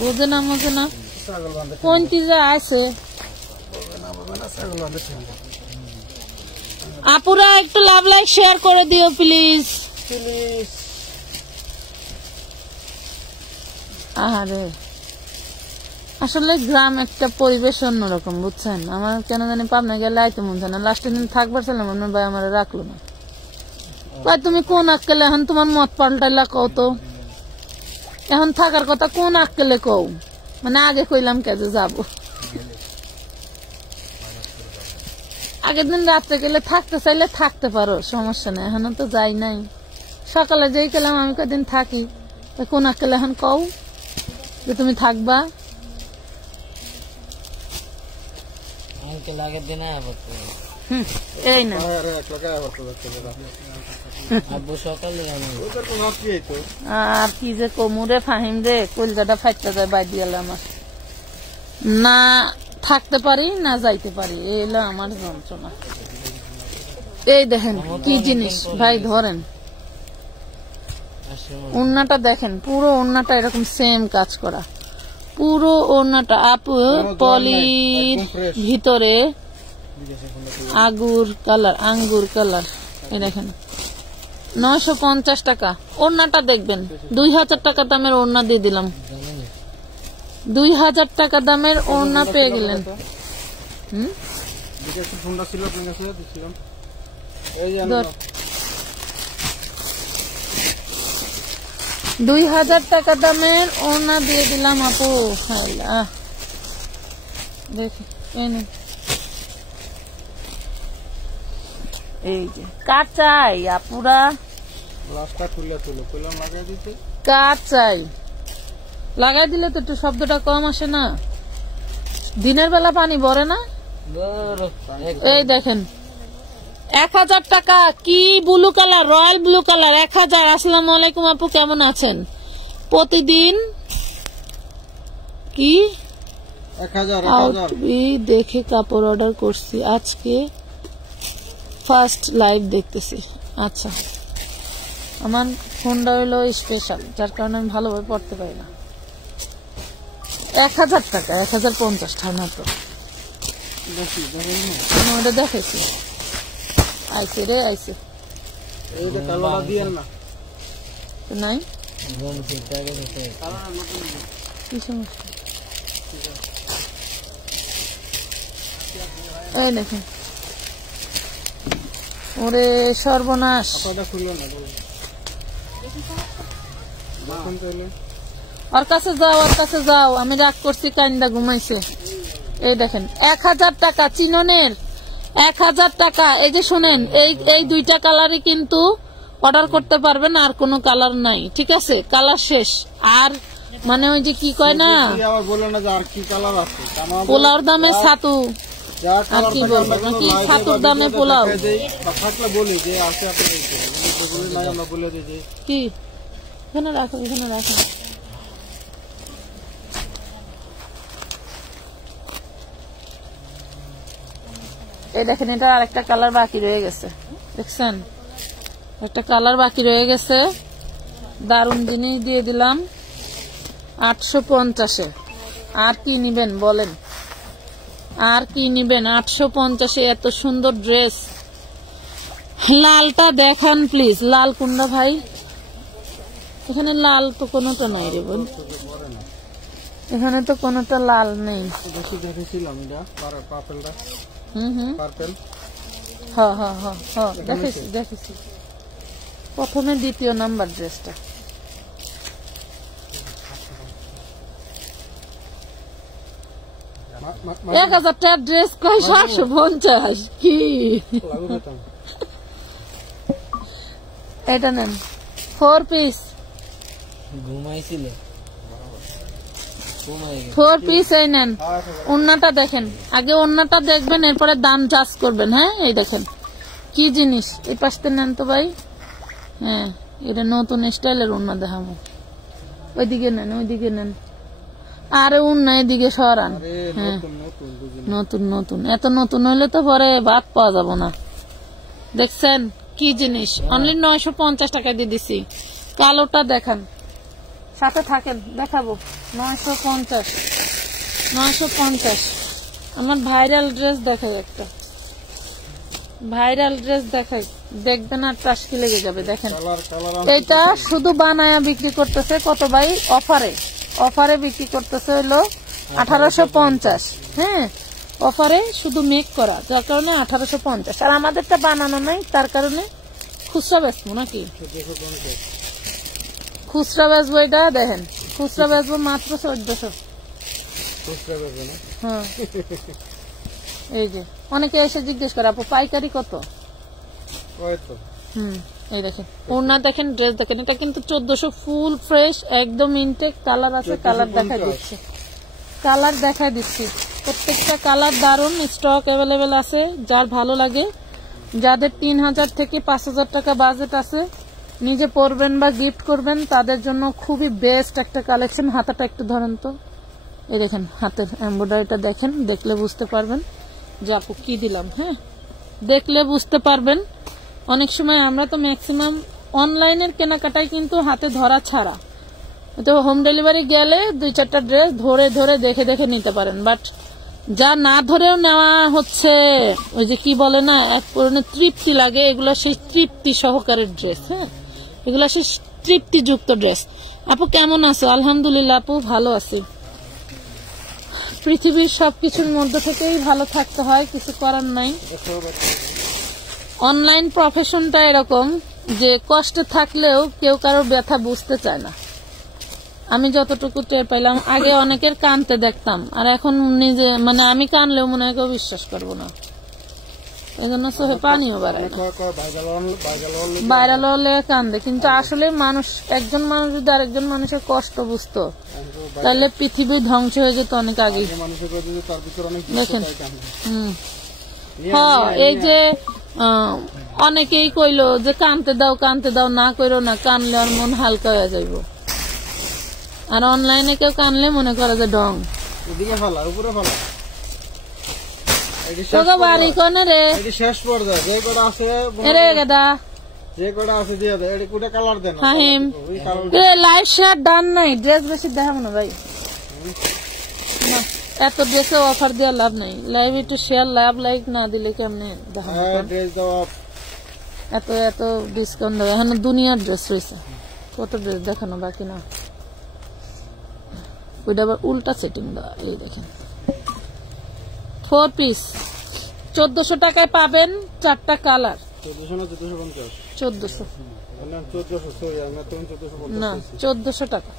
বুঝে না, বুঝে না, কোনটি যে আছে। আপুরা একটু লাভ লাইক শেয়ার করে দিও প্লিজ, প্লিজ। আরে আসলে গ্রাম একটা পরিবেশ অন্যরকম, বুঝছেন? আমার কেন জানি পাবনা গেলে আইতে মন চায় না। লাস্টের দিন থাকবার ছিলাম, আমার ভাই আমার রাখলো না। ভাই তুমি কোন আক্কেলে এখন তোমার মত পাল্টাইলা কও তো, এখন থাকার কথা কোন আক্কেলে কও, মানে আগে কইলাম কে যে যাবো, আগের দিন রাত্রে গেলে থাকতে চাইলে থাকতে পারো, সমস্যা নেই, এখনো তো যাই নাই, সকালে যেই গেলাম আমি কদিন থাকি, কোন আক্কেলে এখন কও যে তুমি থাকবা। এই না আর কি যে কমুরে ফাহিম রে, কলকাতা ফাইটটা যায় বাই দিয়ে আমার, না থাকতে পারি না যাইতে পারি, এই হলো আমার যন্ত্রণা। এই দেখেন কি জিনিস ভাই, ধরেন ওড়নাটা দেখেন, পুরো ওড়নাটা এরকম সেম কাজ করা, পুরো ওড়নাটা আপু পলির ভিতরে আঙ্গুর কালার, এই দেখেন 950 টাকা ওড়নাটা দেখবেন, 2000 টাকা দামের ওড়না দিয়ে দিলাম, 2000 টাকা দামের ওড়না পেয়ে গেলেন। 2000 টাকা দামের ওড়না দিয়ে দিলাম আপু, দেখি এই যে কার চাই আপুরা, কার চাই লাগাই দিলে তো একটু শব্দটা কম আসে না, দিনের বেলা পানি ভরে না। এই দেখেন 1000 টাকা, কি blue colour, royal blue colour, 1000। আসসালামু আলাইকুম আপু, কেমন আছেন? প্রতিদিন কি 1000 দেখে কাপড় অর্ডার করছি, আজকে ফার্স্ট লাইভ দেখতেছি। আচ্ছা, আমার ফোনটা হইলো স্পেশাল, যার কারণে আমি ভালোভাবে পড়তে পারি না। 1000 টাকা, 1050 টাকা না তো, ওটা দেখেছি, আইসে রে আইসে নাই, এই দেখেন, ওরে সর্বনাশ, ওর কাছে যাও, আমি রাগ করছি, কাইন্দা ঘুমাইছে। এই দেখেন 1000 টাকা, চিননের 1000 টাকা। এই যে শুনেন, এই দুইটা কালারই কিন্তু অর্ডার করতে পারবেন, আর কোনো কালার নাই, ঠিক আছে, কালার শেষ। আর মানে ওই যে কি কয় না, পোলাওর দামে ছাতু, আর কি বলবো নাকি, ছাতুর দামে পোলাও, কি এখানে রাখো, এখানে রাখো। এই দেখেন, এটা আর একটা কালার বাকি রয়ে গেছে, দেখছেন, একটা কালার বাকি রয়ে গেছে, দারুন জিনিস দিয়ে দিলাম 850-এ। আর কি নিবেন বলেন, আর কি নিবেন? 850-এ এত সুন্দর ড্রেস। লালটা দেখান প্লিজ, লাল কোনটা ভাই? এখানে লাল তো কোনোটা নাই রে বোন, এখানে তো কোনোটা লাল নেই। দেখেছি প্রথমে দ্বিতীয় নাম্বার ড্রেসটা। এক 1000 টাকার ড্রেস কয় 750 কি? এটা নেন 4 পিস, 4 পিস এই নেন। ওড়নাটা দেখেন, আগে ওড়নাটা দেখবেন, এরপরে দাম জাজ করবেন। হ্যাঁ, এই দেখেন কি জিনিস, এই পাশে নেন তো ভাই। হ্যাঁ, এটা নতুন স্টাইলের ওড়না দেখাবো, ওইদিকে নেন, ওইদিকে নেন, আরে ওড়না এদিকে সরান। হ্যাঁ, নতুন, এত নতুন হইলে তো পরে ভাত পাওয়া যাবো না। দেখছেন কি জিনিস, অনলি 950 টাকা দিয়ে দিছি। কালোটা দেখান, সাথে থাকেন, দেখাবো। 950 আমার ভাইরাল ড্রেস দেখাই, একটা ভাইরাল ড্রেস দেখাই, দেখবেন আর টাস্কি লেগে যাবে। দেখেন, এটা শুধু বানায়া বিক্রি করতেছে কত ভাই? অফারে বিক্রি করতেছে হইলো 1850। হ্যাঁ, অফারে শুধু মেক করা, যার কারণে 1850। আর আমাদেরটা বানানো নাই, তার কারণে খুচরা বেচবো নাকি? 1450 খুচরা বেচবো, এটা দেখেন খুচরা বেচবো মাত্র 1400। খুচরা বেচবো না? হ্যাঁ এই যে অনেকে এসে জিজ্ঞেস করে আপু পাইকারি কত? হয়তো এই দেখেন ওড়না দেখেন, ড্রেস দেখেন, এটা কিন্তু 1400 ফুল ফ্রেশ একদম ইনটেক। কালার আছে, কালার দেখাই দিচ্ছি, কালার দেখাই দিচ্ছি, প্রত্যেকটা কালার দারুন, স্টক অ্যাভেলেবেল আছে। যার ভালো লাগে, যাদের 3000 থেকে 5000 টাকা বাজেট আছে, নিজে পরবেন বা গিফট করবেন, তাদের জন্য খুবই বেস্ট একটা কালেকশন। হাতাটা একটু ধরেন তো, এই দেখেন হাতের এমব্রয়ডারিটা দেখেন, দেখলে বুঝতে পারবেন যে আপু কি দিলাম। হ্যাঁ দেখলে বুঝতে পারবেন। অনেক সময় আমরা তো ম্যাক্সিমাম অনলাইনের কেনাকাটাই কিন্তু হাতে ধরা ছাড়া, তো হোম ডেলিভারি গেলে 2-4টা ড্রেস ধরে ধরে দেখে দেখে নিতে পারেন, বাট যা না ধরেও নেওয়া হচ্ছে, ওই যে কি বলে না, এক পরনে তৃপ্তি লাগে, এগুলো সেই তৃপ্তি সহকারের ড্রেস। হ্যাঁ এগুলো সেই তৃপ্তিযুক্ত ড্রেস। আপু কেমন আছো? আলহামদুলিল্লাহ আপু ভালো আছি। পৃথিবীর সবকিছুর মধ্যে থেকেই ভালো থাকতে হয়, কিছু করার নাই। অনলাইন প্রফেশনটা এরকম যে কষ্ট থাকলেও কেউ কারো ব্যথা বুঝতে চায় না। আমি যতটুকু টের পাইলাম, আগে অনেকের কানতে দেখতাম, আর এখন নিজে মানে আমি কানলেও মনে হয় কেউ বিশ্বাস করবো না, এই জন্য চোখে পানিও বাড়ায় না। ভাইরাল হলে কান্দে, কিন্তু আসলে মানুষ, একজন মানুষ যদি আরেকজন মানুষের কষ্ট বুঝতো তাহলে পৃথিবী ধ্বংস হয়ে যেত অনেক আগে। দেখেন হ্যাঁ এই যে অনেকেই কইলো যে কানতে দাও কানতে দাও, না কইরো না, কানলে আর মন হালকা হয়ে যাইব। আর অনলাইনে কেউ কানলে মনে করে যে ডং। তোকে বাড়ি কোনে রে? শেষ পর্যায়ে যে কটা আছে রে গেদা, যে কটা আছে দিয়ে দে, এডি কোটা কালার দেন। হাহিম এ লাইভ শেয়ার ডান নাই, ড্রেস বেশি দেখাবো না ভাই, না এত ড্রেসে অফার দেওয়ার লাভ নাই। লাইভ একটু শেয়ার, লাভ লাইক না দিলে কেমনে দেখাবো? ড্রেস দাও, এত এত ডিসকাউন্ট দেবে। এখন দুনিয়ার ড্রেস রয়েছে, কত ড্রেস দেখানো বাকি না। ওইটা আবার উল্টা সেটিং দেওয়া। এই দেখেন 4 পিস 1400 টাকায় পাবেন, 4টা কালার। 1400 না 1400 টাকা।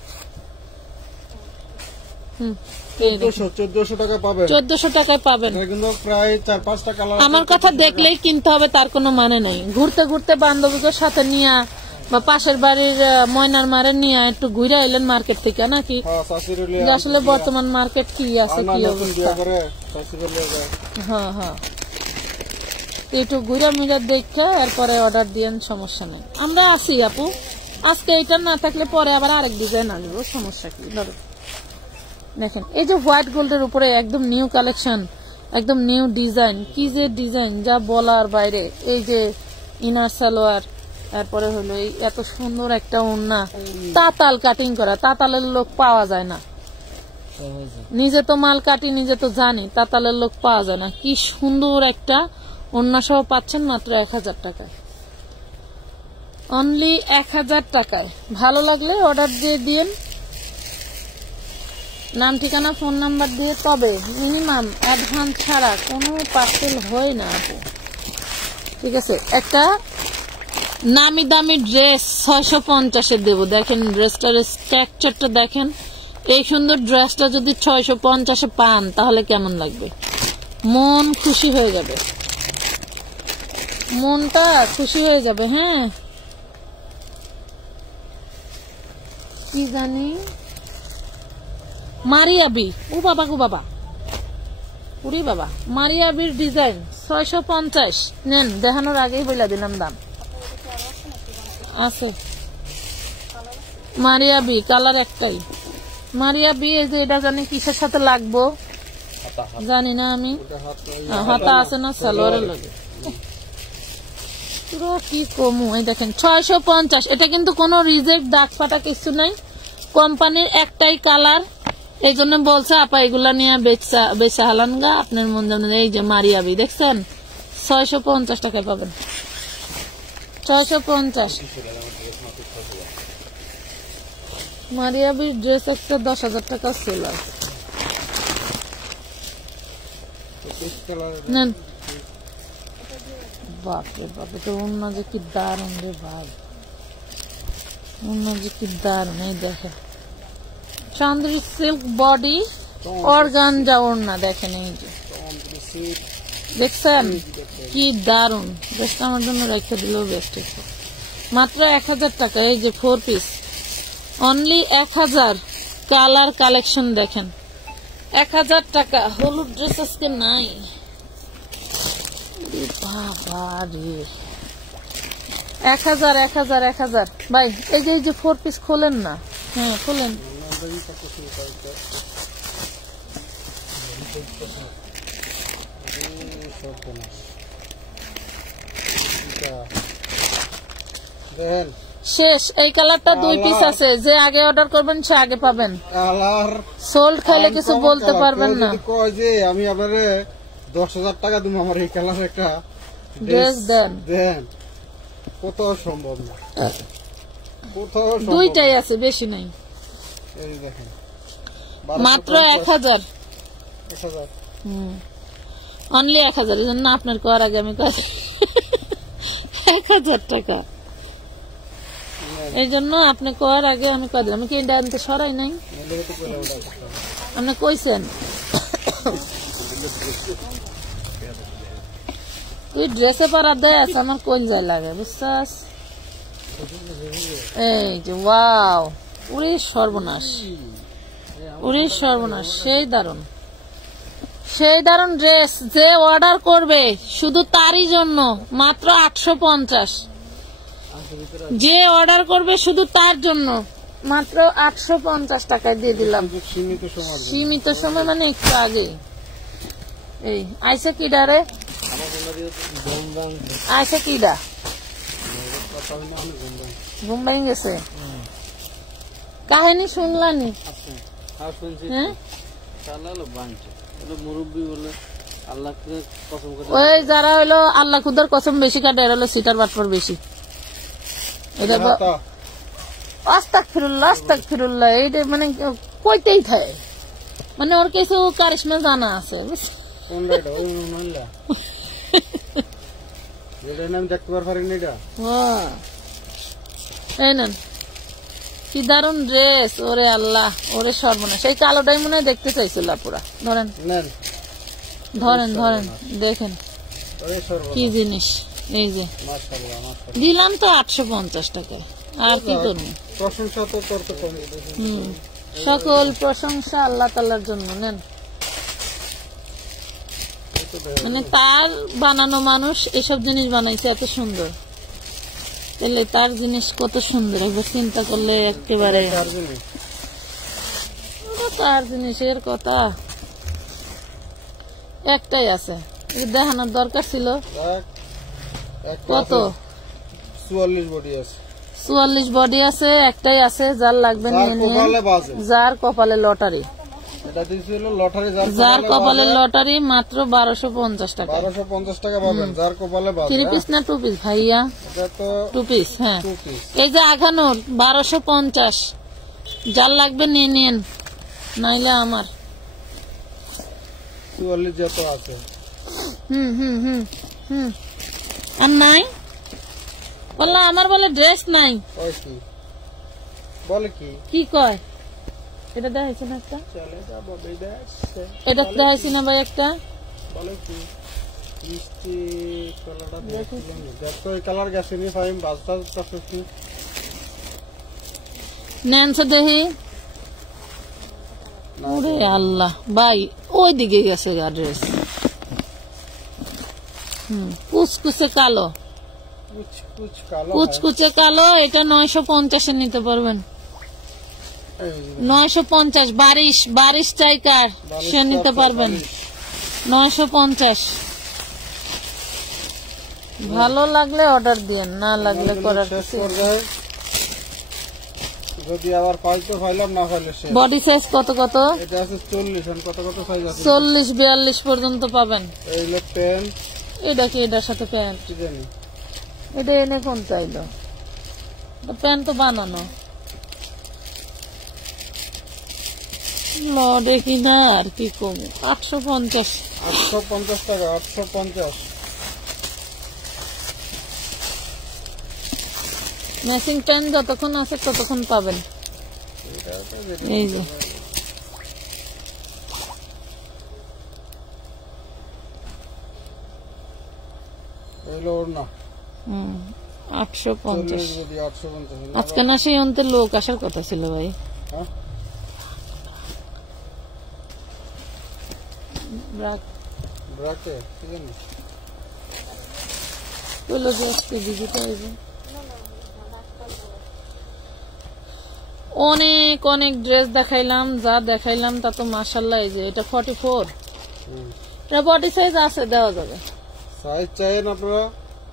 1400 টাকা পাবেন, 1400 টাকায় পাবেন। কিন্তু প্রায় 4-5টা কালার। আমার কথা দেখলেই কিনতে হবে তার কোনো মানে নেই। ঘুরতে ঘুরতে বান্ধবীদের সাথে নিয়ে বা পাশের বাড়ির ময়নার মারে নিয়ে একটু ঘুরে এলেন মার্কেট থেকে, নাকি আসলে বর্তমান মার্কেট কি আছে কি অবস্থা। হ্যাঁ হ্যাঁ একটু ঘুরে মিরা দেখে এরপরে অর্ডার দিয়েন, সমস্যা নেই। আমরা আসি আপু, আজকে এটা না থাকলে পরে আবার আরেক ডিজাইন আনবো, সমস্যা কি। ধরো দেখেন এই যে হোয়াইট গোল্ডের উপরে একদম নিউ কালেকশন, একদম নিউ ডিজাইন, কি যে ডিজাইন যা বলার বাইরে। এই যে ইনার সালোয়ার, তারপরে হলো এই এত সুন্দর একটা ওড়না, তাতাল কাটিং করা, তাতালের লোক পাওয়া যায় না। নিজে তো মাল কাটি, নিজে তো জানি, তাতালের লোক পাওয়া যায় না। কি সুন্দর একটা ওড়না সহ পাচ্ছেন মাত্র 1000 টাকায়, অনলি 1000 টাকায়। ভালো লাগলে অর্ডার দিয়ে দিন, নাম ঠিকানা ফোন নাম্বার দিয়ে। তবে মিনিমাম অ্যাডভান্স ছাড়া কোনো পার্সেল হয় না আপু, ঠিক আছে? একটা নামি দামি ড্রেস 650-এ দেবো। দেখেন ড্রেসটার স্ট্রাকচারটা দেখেন, এই সুন্দর ড্রেসটা যদি 650-এ পান তাহলে কেমন লাগবে? মন খুশি হয়ে যাবে, মনটা খুশি হয়ে যাবে। হ্যাঁ কি জানি মারিয়াবি, ও বাবা গো বাবা, উরি বাবা, মারিয়াবির ডিজাইন 650 নেন। দেখানোর আগেই বলে দিলাম দাম আছে। মারিয়াবি কালার একটাই, মারিয়াবি। এই যে এটা জানি কিসের সাথে লাগবো জানি না আমি, হাতা আছে না সালোয়ারের লাগে পুরো কি কমু। এই দেখেন 650, এটা কিন্তু কোনো রিজেক্ট দাগ ফাটা কিছু নাই, কোম্পানির একটাই কালার। এই জন্য বলছে আপা এগুলা নিয়ে বেচা হালান গা আপনার মন যেমন। এই যে মারিয়াবি দেখছেন 650 টাকায় পাবেন, 650। মারিয়াবির ড্রেস একটা 10,000 টাকা সেল আছে। নেন বাপরে বাপ, এটা অন্য যে কি দারুণ রে ভাই, অন্য যে কি দারুণ। এই দেখেন চান্দ্রি সিল্ক বডি অর্গানজা ওড়না, দেখেন এই যে দেখছেন কি দারুণ। বেস্ট আমার জন্য রেখে দিলেও বেস্ট হতো। মাত্র 1000 টাকা। এই যে 4 পিস অনলি 1000। কালার কালেকশন দেখেন 1000 টাকা। হলুদ ড্রেস আজকে নাই বাবা রে। 1000 1000 1000 ভাই। এই যে 4 পিস খোলেন না। হ্যাঁ খোলেন। শেষ। এই কালারটা 2 পিস আছে, যে আগে অর্ডার করবেন সে আগে পাবেন। কালার সোল্ড খাইলে কিছু বলতে পারবেন না। কয় যে আমি আপনারে 10,000 টাকা দিব আমার এই কালার একটা ড্রেস দেন, কত সম্ভব না, কত দুইটাই আছে, বেশি নাই। এই দেখেন মাত্র 1000 অনলি 1000। এই জন্য আপনার করার আগে আমি 1000 টাকা। এই জন্য আপনি করার আগে আমি কয়ে দিলাম। আমি কি এটা আনতে সরাই নাই, আপনি কইছেন। তুই ড্রেসে পরার দেয় আছে আমার কোন যায় লাগে, বুঝছাস। এই যে ওয়াও, উড়ি সর্বনাশ, উড়ি সর্বনাশ। সেই দারুন, সেই দারুন ড্রেস। যে অর্ডার করবে শুধু তারই জন্য মাত্র 850। যে অর্ডার করবে শুধু তার জন্য মাত্র 850 টাকায় দিয়ে দিলাম। সীমিত সময় মানে একটু আগে। এই আইসা কিডা রে, আইসা কিডা ঘুম ভাঙ গেছে। কাহিনী শুনলানি? হ্যাঁ ওই যারা হইলো আল্লাহ খুদার কসম বেশি কাটে, এর হলো সিটার বাটপার বেশি। এটা আস্তাগফিরুল্লাহ আস্তাগফিরুল্লাহ, এইটা মানে কইতেই থাকে, মানে ওর কিছু কারিশমা জানা আছে। কি দারুন ড্রেস, ওরে আল্লাহ, ওরে সর্বনাশ। এই কালোটাই মনে হয় দেখতে চাইছিল পুরা। ধরেন ধরেন ধরেন, দেখেন কি জিনিস। এই যে দিলাম তো 850 টাকায়, আর কি করবো। সকল প্রশংসা আল্লাহ তাআলার জন্য। নেন, মানে তার বানানো মানুষ এসব জিনিস বানাইছে এত সুন্দর, তাহলে তার জিনিস কত সুন্দর একবার চিন্তা করলে একেবারে। তার জিনিসের কথা একটাই আছে, দেখানোর দরকার ছিল। কত? 44 বডি আছে, একটাই আছে। যার লাগবে নিয়ে নিন, যার কপালে লটারি। যার কপালে লটারি মাত্র 1250 টাকা। 1250 টাকা পাবেন যার কপালে বাজে। 3 পিস না 2 পিস ভাইয়া? 2 পিস। হ্যাঁ এই যে আঘানোর 1250, যার লাগবে নিয়ে নিন, নাইলে আমার 44 যত আছে। আর নাই বললাম, আমার বলে ড্রেস নাই। বলে কি কয়? এটা দেখাইছে না একটা, এটা দেখাইছি না ভাই একটা। নেনছে দেখি। ওরে আল্লাহ ভাই, ওই দিকে গেছে ড্রেস। কুচকুচে কালো, কুচকুচে কালো। এটা 950 নিতে পারবেন। 950। বারিশ চাইকার সে নিতে পারবেন 950। ভালো লাগলে অর্ডার দিয়েন, না লাগলে করার কিছু। যদি আবার পাইতো ফাইলাম, না ফাইলে শেষ। বডি সাইজ কত কত? এটা আছে 40, আর কত কত সাইজ আছে? 40 42 পর্যন্ত পাবেন। এই হলো প্যান্ট। এটা কি এটার সাথে প্যান্ট? কি জানি এটা এনে কোন চাইলো? প্যান্ট তো বানানো। দেখি না আর কি কম। 850 850 টাকা। 850 ম্যাচিং প্যান্ট যতক্ষণ আছে ততক্ষণ পাবেন। এই যে এলো ওর না 850। 850 আজকে না সেই অন্তের লোক আসার কথা ছিল ভাই। হ্যাঁ ব্রাকে কি জানি বলো যে আজকে ভিজিটা হইব। অনেক অনেক ড্রেস দেখাইলাম, যা দেখাইলাম তা তো মাশাআল্লাহ। এই যে এটা 44, এটা বডি সাইজ আছে, দেওয়া যাবে। সাইজ চাইেন আপনারা,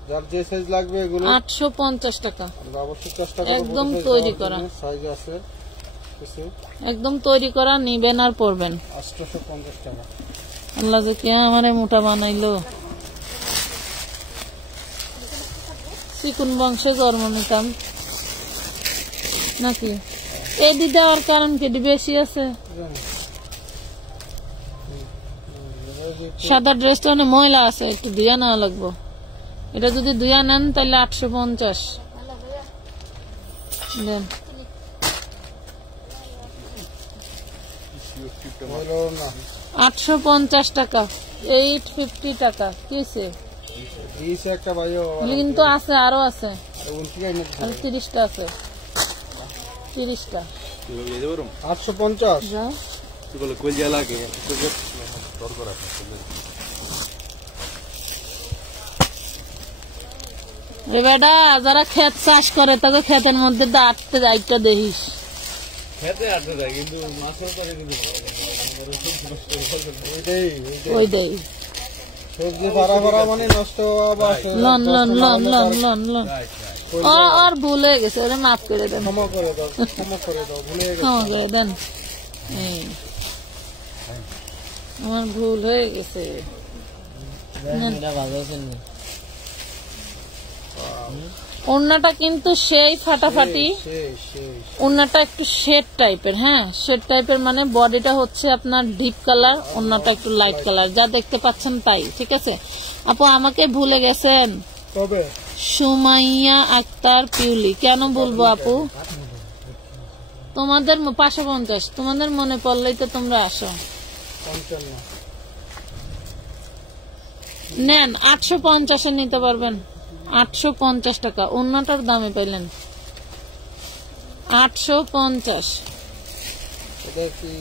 যার যে সাইজ লাগবে এগুলো 850 টাকা। আমরা অবশ্যই চেষ্টা করব একদম তৈরি করা, সাইজ আছে কিছু, একদম তৈরি করা, নিবেন আর পরবেন। 850 টাকা। আল্লাহ যে কে আমারে মোটা বানাইলো। চিকুন বংশে জন্ম নিতাম নাকি? এডি দেওয়ার কারণ কি? বেশি আছে। সাদা ড্রেসটা অনেক ময়লা আছে, একটু ধুয়া নেওয়া লাগবো। এটা যদি ধুয়া নেন তাহলে 850 দেন। 850 টাকা, 850 টাকা। কিছে একটা ভাইও কিন্তু আছে, আরো আছে, 30টা আছে, 30টা। 850 যাও রে বেটা, যারা ক্ষেত চাষ করে তাকে ক্ষেতের মধ্যে আটতে যাইতে দেখিস। ওই দেই সবজি ভাড়া ভাড়া মানে নষ্ট হওয়া। লন লন লন লন লন লন আর ভুল হয়ে গেছে, ওরে মাফ করে দেন, ক্ষমা করে দাও, ক্ষমা করে দাও, ভুলে গেছি, ক্ষমা করে দেন। আমার ভুল হয়ে গেছে। ওড়নাটা কিন্তু সেই ফাটাফাটি, ওড়নাটা একটু শেড টাইপের। হ্যাঁ, শেড টাইপের মানে বডিটা হচ্ছে আপনার ডিপ কালার, ওড়নাটা একটু লাইট কালার, যা দেখতে পাচ্ছেন তাই। ঠিক আছে আপু, আমাকে ভুলে গেছেন। তবে সুমাইয়া আক্তার পিউলি, কেন বলবো আপু? তোমাদের 550, তোমাদের মনে পড়লেই তো তোমরা আসো। নেন 850 নিতে পারবেন, 850 টাকা। অন্যটার দামে পাইলেন 850। এটা কি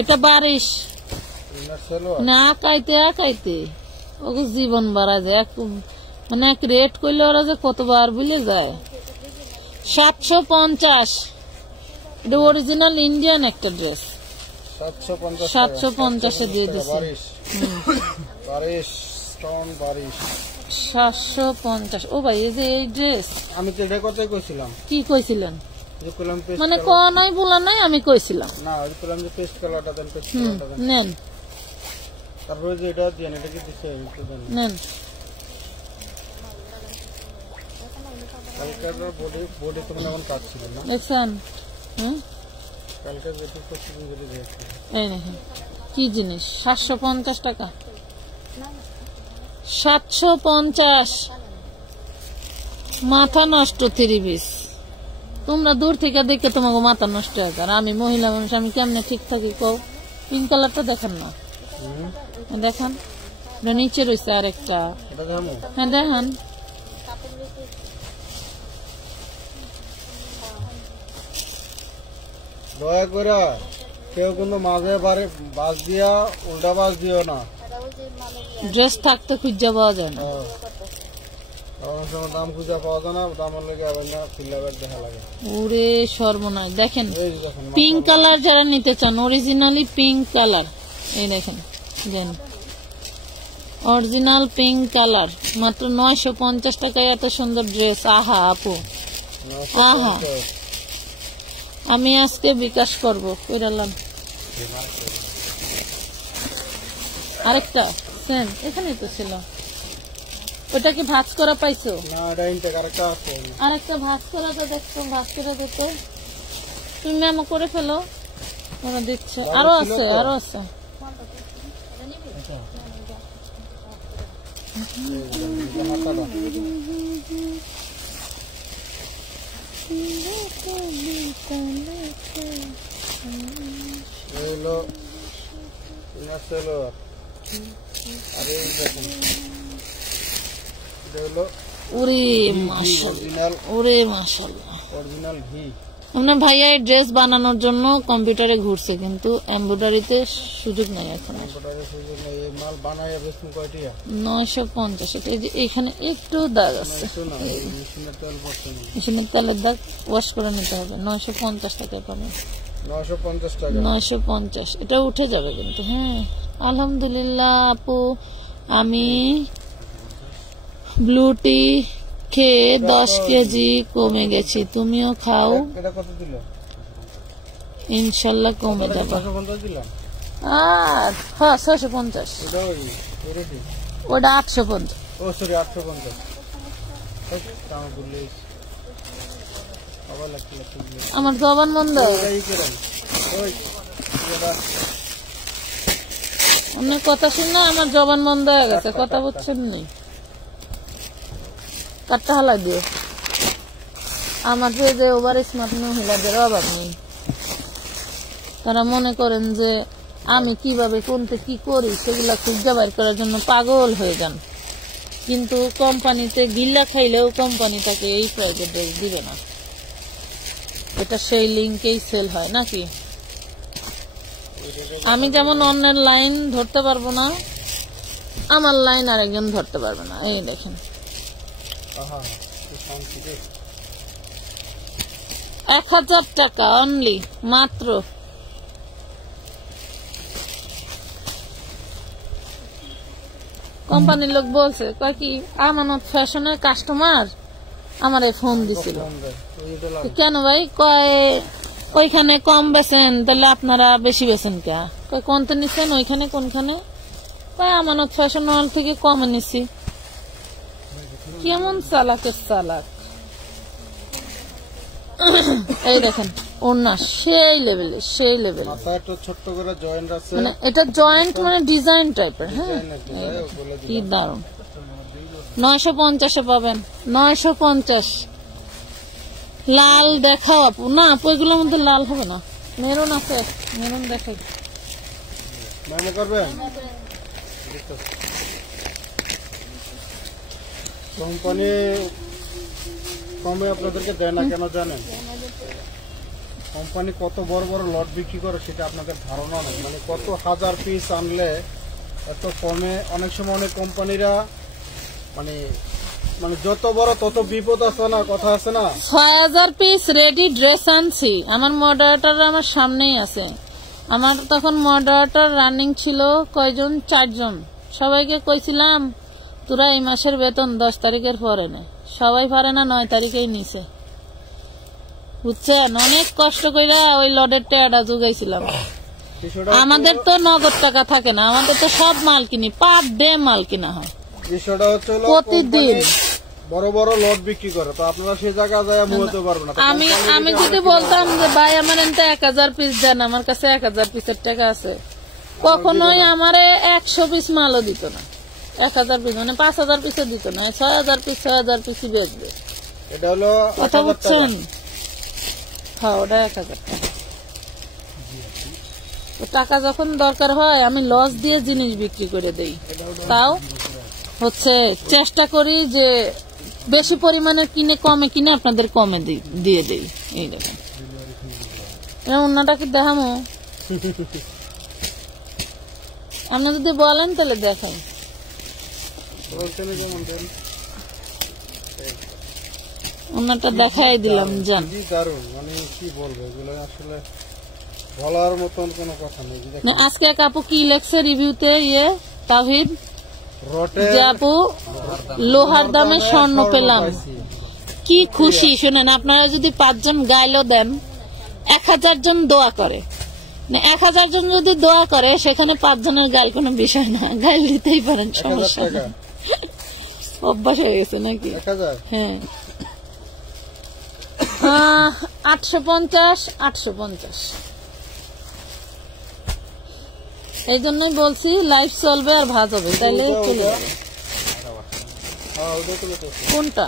এটা বারিশ না, আকাইতে আকাইতে ওকে জীবন বাড়া যায়। মানে এক রেট করলে ওরা যে কতবার ভুলে যায়। 750, এটা অরিজিনাল ইন্ডিয়ান একটা ড্রেস। 750 দিয়ে দিচ্ছে। 750। ও ভাই, এই যে এই ড্রেস আমি তো এটা কথাই কইছিলাম। কি কইছিলেন? মানে ক নাই বলা নাই, আমি কইছিলাম না, ওই কইলাম যে পেস্ট কালারটা দেন, পেস্ট কালারটা দেন। নেন, তারপরে যে এটা দেন, এটা কি দিছে একটু দেন। নেন। কালকের বডি তো মনে কাজ ছিল না, দেখছেন? কালকে যেটা করছিলেন যদি দেখেন। এই দেখেন কি জিনিস, 750 টাকা। 750, মাথা নষ্ট 3 পিস। তোমরা দূর থেকে দেখে তোমাকে মাথা নষ্ট হয়। আর আমি মহিলা মানুষ, আমি কেমনে ঠিক থাকি কও? পিঙ্ক কালারটা দেখেন না, দেখেন নিচে রয়েছে আরেকটা। হ্যাঁ দেখেন, দয়া করে কেউ কিন্তু মাঝে বাস দিয়া উল্টা বাস দিও না। ড্রেস থাকতে খুঁজে পাওয়া যায় না, দাম খুঁজে পাওয়া যায় না, দামের লেগে আবার না ফিল্লাবার দেখা লাগে। ওরে সর্বনাশ। দেখেন পিঙ্ক কালার যারা নিতে চান, অরিজিনালি পিঙ্ক কালার, এই দেখেন দেন, অরিজিনাল পিঙ্ক কালার, মাত্র 950 টাকায় এত সুন্দর ড্রেস। আহা আপু, আহা। আমি আজকে বিকাশ করবো, কইরালাম। আরেকটা সেম এখানেই তো ছিল। ওটা কি ভাঁজ করা পাইছো? না, এটা ইনটেক আরেকটা আছে। আরেকটা ভাঁজ করা তো দেখছো, ভাঁজ করে দিতে তুমি মেমো করে ফেলো, ওরা দিচ্ছে। আরো আছে, আরো আছে। এগুলো ইনার সেলোয়ার। আর এই দেখুন এগুলো ওরে মাশাআল্লাহ, ওরে মাশাআল্লাহ, অরিজিনাল ঘি। আপনার ভাইয়া এই ড্রেস বানানোর জন্য কম্পিউটারে ঘুরছে, কিন্তু এমব্রয়ডারিতে সুযোগ নাই এখন। এমব্রয়ডারি সুযোগ নেই। এই মাল বানায় বেচুন কয়টিয়া? 950। এই যে এখানে একটু দাগ আছে, শোনো, এই মেশিনের তেল পড়ছে না। মেশিনের তেলের দাগ ওয়াশ করে নিতে হবে। 950 টাকা পাবেন। 950 টাকা। 950 এটা উঠে যাবে কিন্তু। হ্যাঁ আলহামদুলিল্লাহ আপু, আমি ব্লু টি খেয়ে 10 কেজি কমে গেছি, তুমিও খাও, এটা কত দিল? ইনশাল্লাহ কমে যাবে। 650 দিলাম। আর হ্যাঁ 650, এটা ওই রেডি। ওটা 850। ও সরি 850। দাম বললে আবার লাগতে লাগতে। আমার জবান বন্ধ। এই করেন ওই এটা অনেক কথা শুনে আমার জবান বন্ধ হয়ে গেছে, কথা বুঝছেন নি? কাটটা হালা দিও। আমার যে ওভার স্মার্ট মহিলাদের অভাব নেই, তারা মনে করেন যে আমি কিভাবে কোনতে কি করি সেগুলা খুঁজে বের করার জন্য পাগল হয়ে যান, কিন্তু কোম্পানিতে গিল্লা খাইলেও কোম্পানি তাকে এই প্রাইজে ড্রেস দিবে না। এটা সেই লিঙ্কেই সেল হয় নাকি? আমি যেমন অন্যের লাইন ধরতে পারবো না, আমার লাইন আরেকজন ধরতে পারবে না। এই দেখেন 1000 টাকা অনলি, মাত্র। কোম্পানির লোক বলছে, কয় কি আমানত ফ্যাশনের কাস্টমার আমারে ফোন দিছিল। কেন ভাই? কয় ওইখানে কম বেচেন, তাহলে আপনারা বেশি বেচেন কে? কয় কোনতে নিচ্ছেন? ওইখানে কোনখানে? কয় আমানত ফ্যাশন হল থেকে কমে নিছি। কেমন চালাকের চালাক! এই দেখেন ওনা সেই লেভেলে, সেই লেভেলে। ছোট্ট করে জয়েন্ট আছে, মানে এটা জয়েন্ট মানে ডিজাইন টাইপের। হ্যাঁ কি দারুন। 950 পাবেন, 950। লাল দেখাও আপু। না আপু এগুলোর মধ্যে লাল হবে না, মেরুন আছে, মেরুন দেখাই। মেমো করবেন? কোম্পানি কমে আপনাদেরকে দেয় না কেন জানেন? কোম্পানি কত বড় বড় লট বিক্রি করে সেটা আপনাদের ধারণা নেই। মানে কত হাজার পিস আনলে এত কমে। অনেক সময় অনেক কোম্পানিরা মানে মানে যত বড় তত বিপদ আছে না, কথা আছে না। 6000 পিস রেডি ড্রেস আনছি, আমার মডারেটর আমার সামনেই আছে। আমার তখন মডারেটর রানিং ছিল কয়জন? 4 জন। সবাইকে কইছিলাম তোরা এই মাসের বেতন 10 তারিখের পরে নে। সবাই পারে না, 9 তারিখেই নিছে, বুঝছেন? অনেক কষ্ট কইরা ওই লডের টাকাটা জোগাইছিলাম। আমাদের তো নগদ টাকা থাকে না, আমাদের তো সব মাল কিনি, পার ডে মাল কিনা হয়। বিষয়টা হচ্ছে প্রতিদিন বড় বড় লট বিক্রি করে, তো আপনারা সেই জায়গায় যায় মুহূর্তে পারবেন না। আমি যদি বলতাম যে ভাই আমার এনতে 1000 পিস দেন, আমার কাছে 1000 পিসের টাকা আছে, কখনোই আমারে 100 পিস মালও দিত না। 1000 পিস মানে 5000 পিসে দিত না, 6000 পিস 6000 পিসই বেচবে। এটা হলো কথা বুঝছেন? হ্যাঁ ওটা 1000 টাকা। টাকা যখন দরকার হয় আমি লস দিয়ে জিনিস বিক্রি করে দেই, তাও হচ্ছে চেষ্টা করি যে বেশি পরিমাণে কিনে কমে কিনে আপনাদের কমে দিয়ে দেই। এই দেখেন অন্যটাকে দেখামো, আপনি যদি বলেন তাহলে দেখাই। অন্যটা দেখাই দিলাম। জান মানে কি বলবো, এগুলো আসলে বলার মতন কোনো কথা নেই। আজকে এক আপু কি লেখছে রিভিউতে, তাহিদ যে আপু লোহার দামে স্বর্ণ পেলাম, কি খুশি। শুনেন, আপনারা যদি 5 জন গাইলো দেন, 1000 জন দোয়া করে, 1000 জন যদি দোয়া করে সেখানে 5 জনের গাল কোনো বিষয় না, গাল দিতেই পারেন, 1000 সমস্যা টাকা নেই। অভ্যাস হয়ে গেছে নাকি? 1000 হ্যাঁ। 850 850। এই জন্যই বলছি লাইভ চলবে আর ভাজ হবে, তাইলে চলে যাবে। হ্যাঁ ওটা তো তো কোনটা?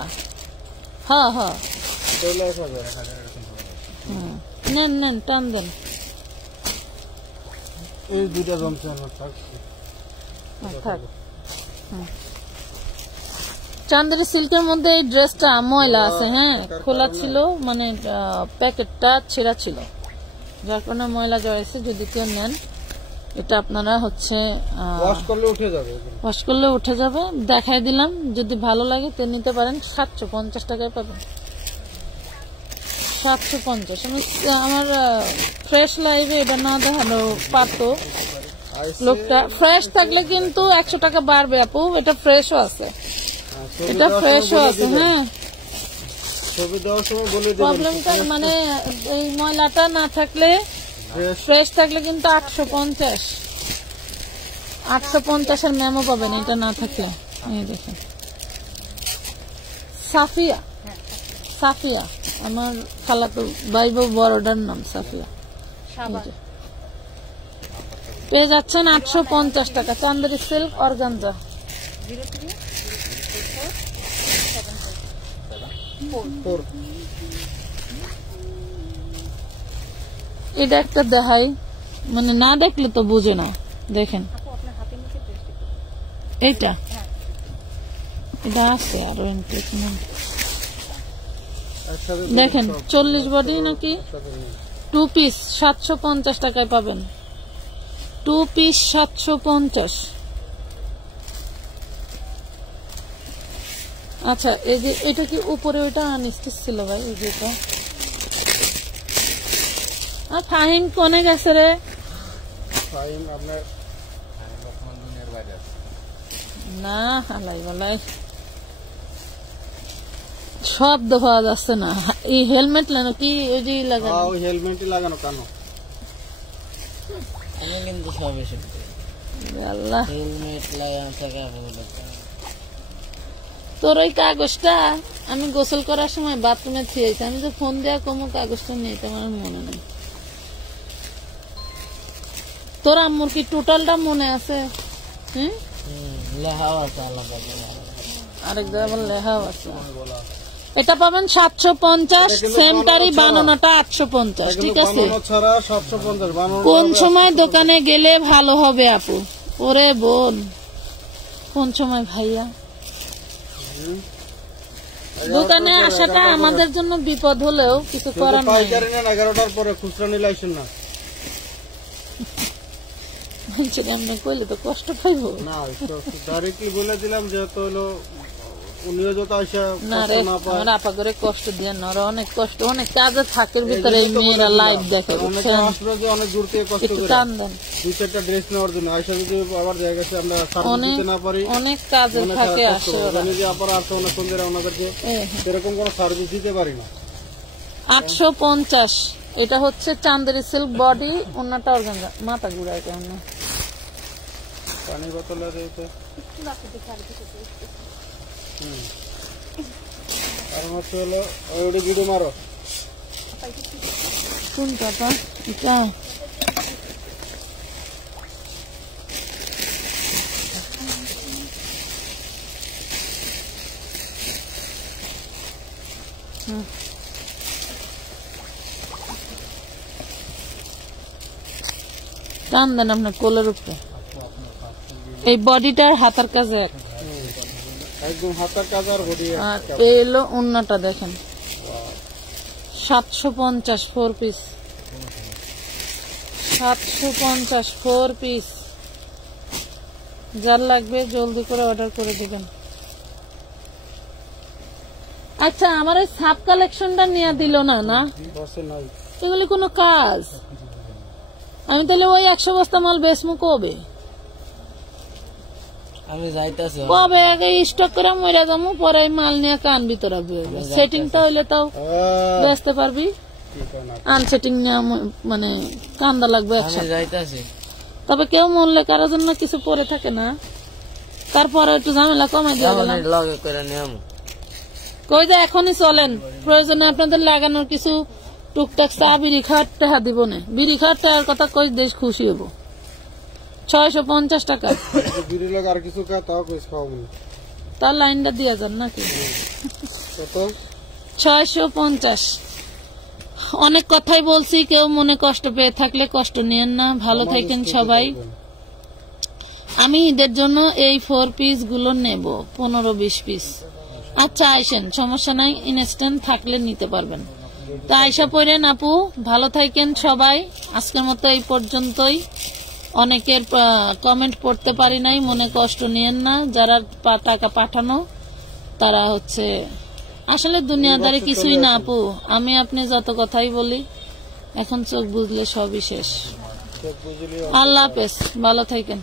হ্যাঁ হ্যাঁ, তাহলে 1000 নেন নেন, টান দেন। এই দুইটা জমছে আমার থাক। থাক। চান্দেরি সিল্কের মধ্যে এই ড্রেসটা ময়লা আছে, হ্যাঁ, খোলা ছিল, মানে প্যাকেটটা ছেঁড়া ছিল, যার কারণে ময়লা জড়াইছে। যদি কেউ নেন এটা আপনারা হচ্ছে ওয়াশ করলে উঠে যাবে। ওয়াশ করলে উঠে যাবে, দেখাই দিলাম। যদি ভালো লাগে তো নিতে পারেন। 750 টাকায় পাবেন। 750। আমার ফ্রেশ লাইভে এটা না দেখানো পারতো লোকটা। ফ্রেশ থাকলে কিন্তু 100 টাকা বাড়বে আপু। এটা ফ্রেশও আছে, এটা ফ্রেশও আছে। হ্যাঁ, ছবি দেওয়ার সময় বলে দিবেন। প্রবলেমটা মানে এই ময়লাটা না থাকলে, ফ্রেশ থাকলে কিন্তু 850 850 এর মেমো পাবেন এটা না থাকলে। এই দেখেন, সাফিয়া, সাফিয়া আমার খালাতো ভাই বড়টার নাম সাফিয়া। পেয়ে যাচ্ছেন 850 টাকা। Chanderi silk organza. এটা একটা দেখাই, মানে না দেখলে তো বুঝে না। দেখেন এইটা, এটা আছে আরো ইমপ্লিমেন্ট। দেখেন 40 বডি নাকি 2 পিস 750 টাকায় পাবেন। 2 পিস 750। আচ্ছা, এই যে এটা কি উপরে ওইটা আনস্টিচ ছিল ভাই? এই যে এটা ফাহিম কোনে গেছে রে? ফাহিম আপনার না, হালাই বলাই শব্দ পাওয়া যাচ্ছে না। এই হেলমেট লাগানো কি? ওই যে লাগানো, ওই হেলমেটই লাগানো কেন? আমি কিন্তু সব এসে আল্লাহ, হেলমেট লাগানো থাকে। তোর ওই কাগজটা আমি গোসল করার সময় বাথরুমে থিয়েছি। আমি তো ফোন দেওয়া কমো কাগজটা নিয়ে আমার মনে নেই। তোর আম্মুর কি টোটালটা মনে আছে? হ্যাঁ, লেহাও আছে আলাদা, আরেক জায়গায় আবার লেখাও আছে। এটা পাবেন 750। সেন্টারি বানানোটা 850। ঠিক আছে, ছাড়া 750 বানানো। কোন সময় দোকানে গেলে ভালো হবে আপু? ওরে বোন, কোন সময় ভাইয়া? দোকানে আসাটা আমাদের জন্য বিপদ হলেও কিছু করার নেই। পাইকারি নেন 11টার পরে, খুচরা নিলে আইসেন না। এমনি কইলে তো কষ্ট পাইবো না, ডাইরেক্টলি বলে দিলাম যেহেতু হলো উনিও যত আইসা না রে। আমার আপা করে কষ্ট দিয়ে না, ওরা অনেক কষ্ট, অনেক কাজের থাকের ভিতরে এই মেয়েরা লাইভ দেখে। অনেক দূর থেকে কষ্ট করে টান দেন 2-4টা ড্রেস নেওয়ার জন্য আইসা যদি আবার জায়গাতে আমরা সার্ভিস দিতে না পারি, অনেক কাজের থাকে আসে ওরা। যে আবার আসে অনেক সুন্দর, ওনাদেরকে সেরকম কোনো সার্ভিস দিতে পারি না। 850। এটা হচ্ছে চান্দেরি সিল্ক বডি, অন্যটা অর্গানজা। মাথা ঘুরায় কেমন? পানি বোতল আর হচ্ছে হলো ওই ভিডিও মারো। কোনটা? এটা টান দেন আপনার কোলের উপরে। এই বডিটার হাতার কাজে একদম হাতার কাজ আর বডি। আর এই হলো অন্যটা দেখেন 750 4 পিস। 750 4 পিস। যার লাগবে জলদি করে অর্ডার করে দিবেন। আচ্ছা, আমার এই সাব কালেকশনটা নিয়ে দিল না? না, এগুলি কোনো কাজ? আমি তাহলে ওই 100 বস্তা মাল বেচমু কবে? আমি যাইতাছি কবে? আগে স্টক করে মইরা যাবো, পরে মাল নিয়ে কান ভিতরে সেটিংটা হইলে তাও বেচতে পারবি। কি কারণ আনসেটিং মানে কান্দা লাগবে আমি একসাথে। যাইতেছি। তবে কেউ মরলে কারোর জন্য কিছু পরে থাকে না, তারপরে একটু ঝামেলা কমে দিয়ে গেলাম। লগে করে নিয়ম কই যে এখনই চলেন, প্রয়োজনে আপনাদের লাগানোর কিছু টুকটাক চা বিড়ি খাওয়ার টাকা দিব না, বিড়ি খাওয়ার টাকার কথা কই দেশ খুশি হব। 650 টাকা বিড়ি লোক আর কিছু খা তাও কইস খাওয়াবো না। তার লাইনটা দিয়ে যান নাকি? কত 650। অনেক কথাই বলছি, কেউ মনে কষ্ট পেয়ে থাকলে কষ্ট নিয়েন না, ভালো থাকেন সবাই। আমি ঈদের জন্য এই 4 পিস গুলো নেব, 15-20 পিস। আচ্ছা আইসেন, সমস্যা নাই, ইনস্ট্যান্ট থাকলে নিতে পারবেন। তা আইসা পড়েন আপু, ভালো থাকেন সবাই। আজকের মতো এই পর্যন্তই। অনেকের কমেন্ট পড়তে পারি নাই, মনে কষ্ট নিয়েন না। যারা টাকা পাঠানো তারা হচ্ছে আসলে দুনিয়াদারি কিছুই না আপু। আমি আপনি যত কথাই বলি, এখন চোখ বুঝলে সবই শেষ। বুঝলি আল্লাহ হাফেজ, ভালো থাকেন।